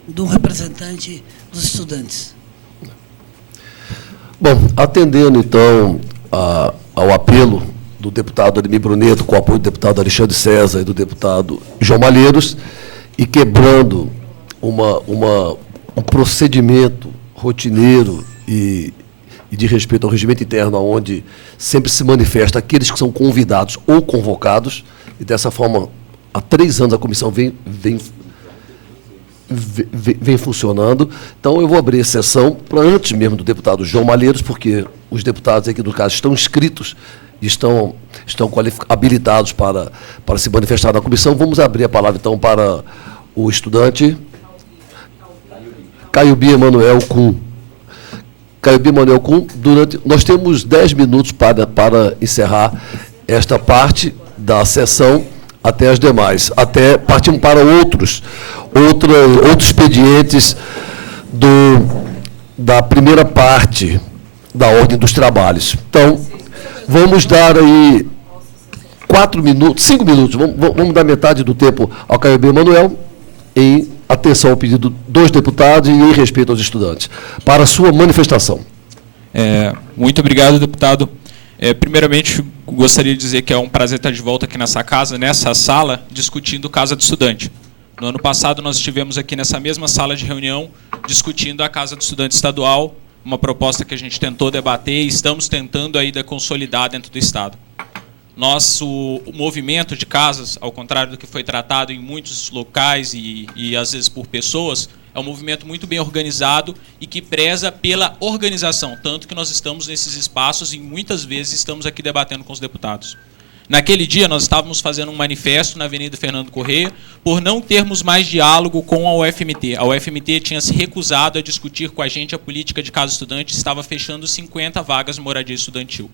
do representante dos estudantes. Bom, atendendo então ao apelo do deputado Ademir Bruneto, com o apoio do deputado Alexandre César e do deputado João Malheiros, e quebrando um procedimento rotineiro e de respeito ao regimento interno, onde sempre se manifesta aqueles que são convidados ou convocados, e dessa forma, há 3 anos a comissão vem funcionando. Então, eu vou abrir a sessão para antes mesmo do deputado João Malheiros, porque os deputados aqui do caso estão inscritos, estão habilitados para se manifestar na comissão. Vamos abrir a palavra, então, para o estudante Caiobi Emanuel Kuhn. Caiobi Emanuel Kuhn, nós temos 10 minutos para encerrar esta parte da sessão até as demais. Até partimos para outros expedientes da primeira parte da ordem dos trabalhos. Então, vamos dar aí 5 minutos, vamos dar metade do tempo ao Caiobi Emanuel, em atenção ao pedido dos deputados e em respeito aos estudantes, para a sua manifestação. Muito obrigado, deputado. Primeiramente, gostaria de dizer que é um prazer estar de volta aqui nessa casa, nessa sala, discutindo Casa do Estudante. No ano passado, nós estivemos aqui nessa mesma sala de reunião, discutindo a Casa do Estudante Estadual, uma proposta que a gente tentou debater e estamos tentando ainda consolidar dentro do Estado. O movimento de casas, ao contrário do que foi tratado em muitos locais e às vezes por pessoas, é um movimento muito bem organizado e que preza pela organização, tanto que nós estamos nesses espaços e muitas vezes estamos aqui debatendo com os deputados. Naquele dia, nós estávamos fazendo um manifesto na Avenida Fernando Correia por não termos mais diálogo com a UFMT. A UFMT tinha se recusado a discutir com a gente a política de casa estudante, estava fechando 50 vagas de moradia estudantil.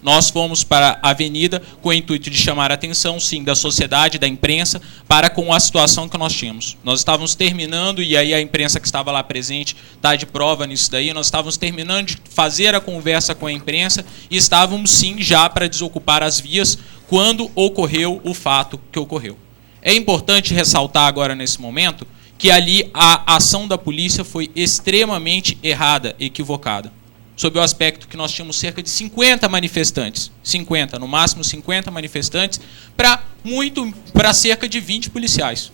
Nós fomos para a avenida com o intuito de chamar a atenção, sim, da sociedade, da imprensa, para com a situação que nós tínhamos. Nós estávamos terminando, e aí a imprensa que estava lá presente está de prova nisso daí, nós estávamos terminando de fazer a conversa com a imprensa e estávamos, sim, já para desocupar as vias quando ocorreu o fato que ocorreu. É importante ressaltar agora, nesse momento, que ali a ação da polícia foi extremamente errada, equivocada. Sob o aspecto que nós tínhamos cerca de 50 manifestantes, 50, no máximo 50 manifestantes, para cerca de 20 policiais.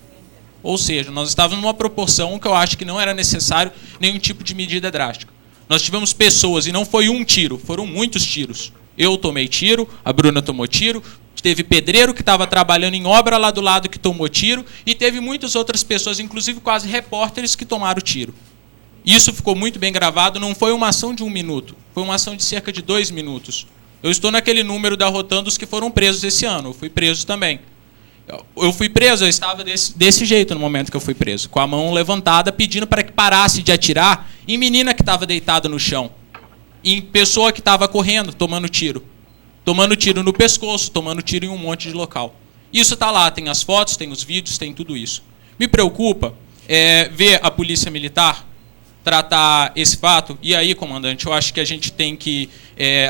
Ou seja, nós estávamos numa proporção que eu acho que não era necessário nenhum tipo de medida drástica. Nós tivemos pessoas, e não foi um tiro, foram muitos tiros. Eu tomei tiro, a Bruna tomou tiro, teve pedreiro que estava trabalhando em obra lá do lado que tomou tiro, e teve muitas outras pessoas, inclusive quase repórteres, que tomaram tiro. Isso ficou muito bem gravado, não foi uma ação de 1 minuto, foi uma ação de cerca de 2 minutos. Eu estou naquele número da Rotan dos que foram presos esse ano, eu fui preso também. Eu fui preso, eu estava desse jeito no momento que eu fui preso, com a mão levantada, pedindo para que parasse de atirar em menina que estava deitada no chão, em pessoa que estava correndo, tomando tiro no pescoço, tomando tiro em um monte de local. Isso está lá, tem as fotos, tem os vídeos, tem tudo isso. Me preocupa ver a Polícia Militar tratar esse fato, e aí, comandante, eu acho que a gente tem que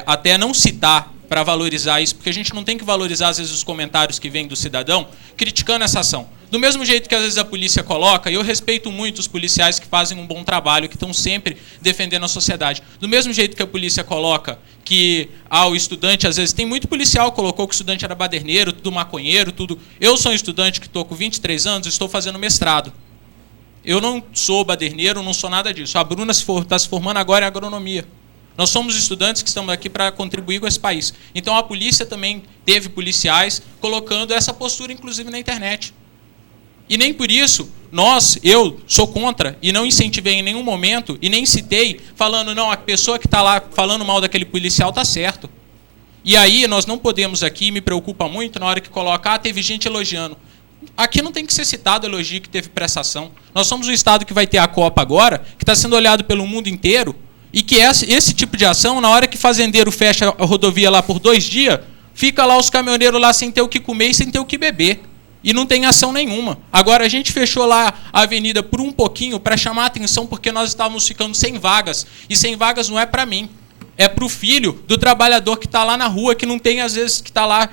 até não citar para valorizar isso, porque a gente não tem que valorizar, às vezes, os comentários que vêm do cidadão criticando essa ação. Do mesmo jeito que, às vezes, a polícia coloca, e eu respeito muito os policiais que fazem um bom trabalho, que estão sempre defendendo a sociedade. Do mesmo jeito que a polícia coloca que o estudante, às vezes, tem muito policial que colocou que o estudante era baderneiro, tudo maconheiro, tudo. Eu sou um estudante que estou com 23 anos, estou fazendo mestrado. Eu não sou baderneiro, não sou nada disso. A Bruna está se formando agora em agronomia. Nós somos estudantes que estamos aqui para contribuir com esse país. Então, a polícia também teve policiais colocando essa postura, inclusive, na internet. E nem por isso, eu sou contra e não incentivei em nenhum momento e nem citei falando, não, a pessoa que está lá falando mal daquele policial está certo. E aí, nós não podemos aqui, me preocupa muito, na hora que coloca, teve gente elogiando. Aqui não tem que ser citado o elogio que teve prestação. Nós somos um estado que vai ter a Copa agora, que está sendo olhado pelo mundo inteiro, e que esse tipo de ação, na hora que fazendeiro fecha a rodovia lá por 2 dias, fica lá os caminhoneiros lá sem ter o que comer e sem ter o que beber. E não tem ação nenhuma. Agora, a gente fechou lá a avenida por um pouquinho para chamar a atenção, porque nós estávamos ficando sem vagas. E sem vagas não é para mim. É para o filho do trabalhador que está lá na rua, que não tem, às vezes, que está lá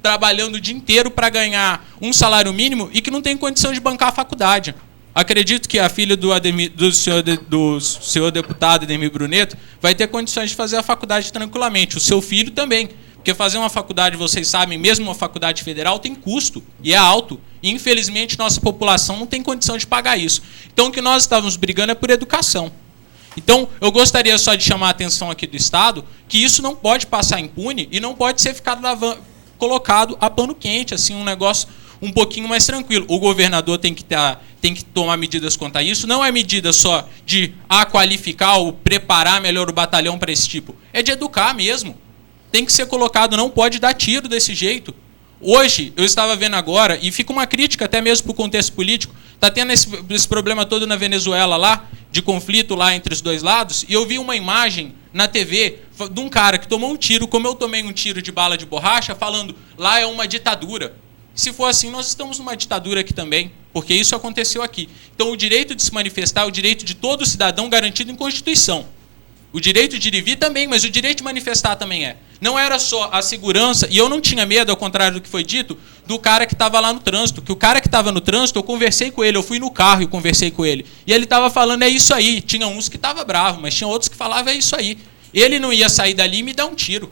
trabalhando o dia inteiro para ganhar um salário mínimo e que não tem condição de bancar a faculdade. Acredito que a filha do senhor deputado Ademir Bruneto vai ter condições de fazer a faculdade tranquilamente. O seu filho também. Porque fazer uma faculdade, vocês sabem, mesmo uma faculdade federal, tem custo e é alto. E, infelizmente, nossa população não tem condição de pagar isso. Então, o que nós estávamos brigando é por educação. Então, eu gostaria só de chamar a atenção aqui do Estado que isso não pode passar impune e não pode ser colocado a pano quente, assim, um negócio um pouquinho mais tranquilo. O governador tem que tomar medidas quanto a isso. Não é medida só de qualificar ou preparar melhor o batalhão para esse tipo. É de educar mesmo. Tem que ser colocado, não pode dar tiro desse jeito. Hoje, eu estava vendo agora, e fica uma crítica até mesmo para o contexto político, está tendo esse problema todo na Venezuela lá, de conflito lá entre os dois lados, e eu vi uma imagem na TV de um cara que tomou um tiro, como eu tomei um tiro de bala de borracha, falando, lá é uma ditadura. Se for assim, nós estamos numa ditadura aqui também, porque isso aconteceu aqui. Então, o direito de se manifestar é o direito de todo cidadão garantido em Constituição. O direito de ir e vir também, mas o direito de manifestar também é. Não era só a segurança, e eu não tinha medo, ao contrário do que foi dito, do cara que estava lá no trânsito. Que o cara que estava no trânsito, eu conversei com ele, eu fui no carro e conversei com ele. E ele estava falando, é isso aí. Tinha uns que estavam bravos, mas tinha outros que falavam, é isso aí. Ele não ia sair dali e me dar um tiro.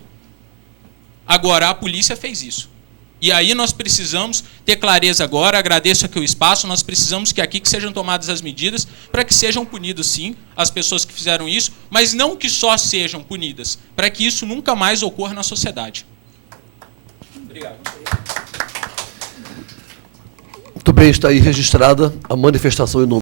Agora, a polícia fez isso. E aí nós precisamos ter clareza agora, agradeço aqui o espaço, nós precisamos que aqui que sejam tomadas as medidas para que sejam punidos, sim, as pessoas que fizeram isso, mas não que só sejam punidas, para que isso nunca mais ocorra na sociedade. Obrigado. Muito bem, está aí registrada a manifestação em nome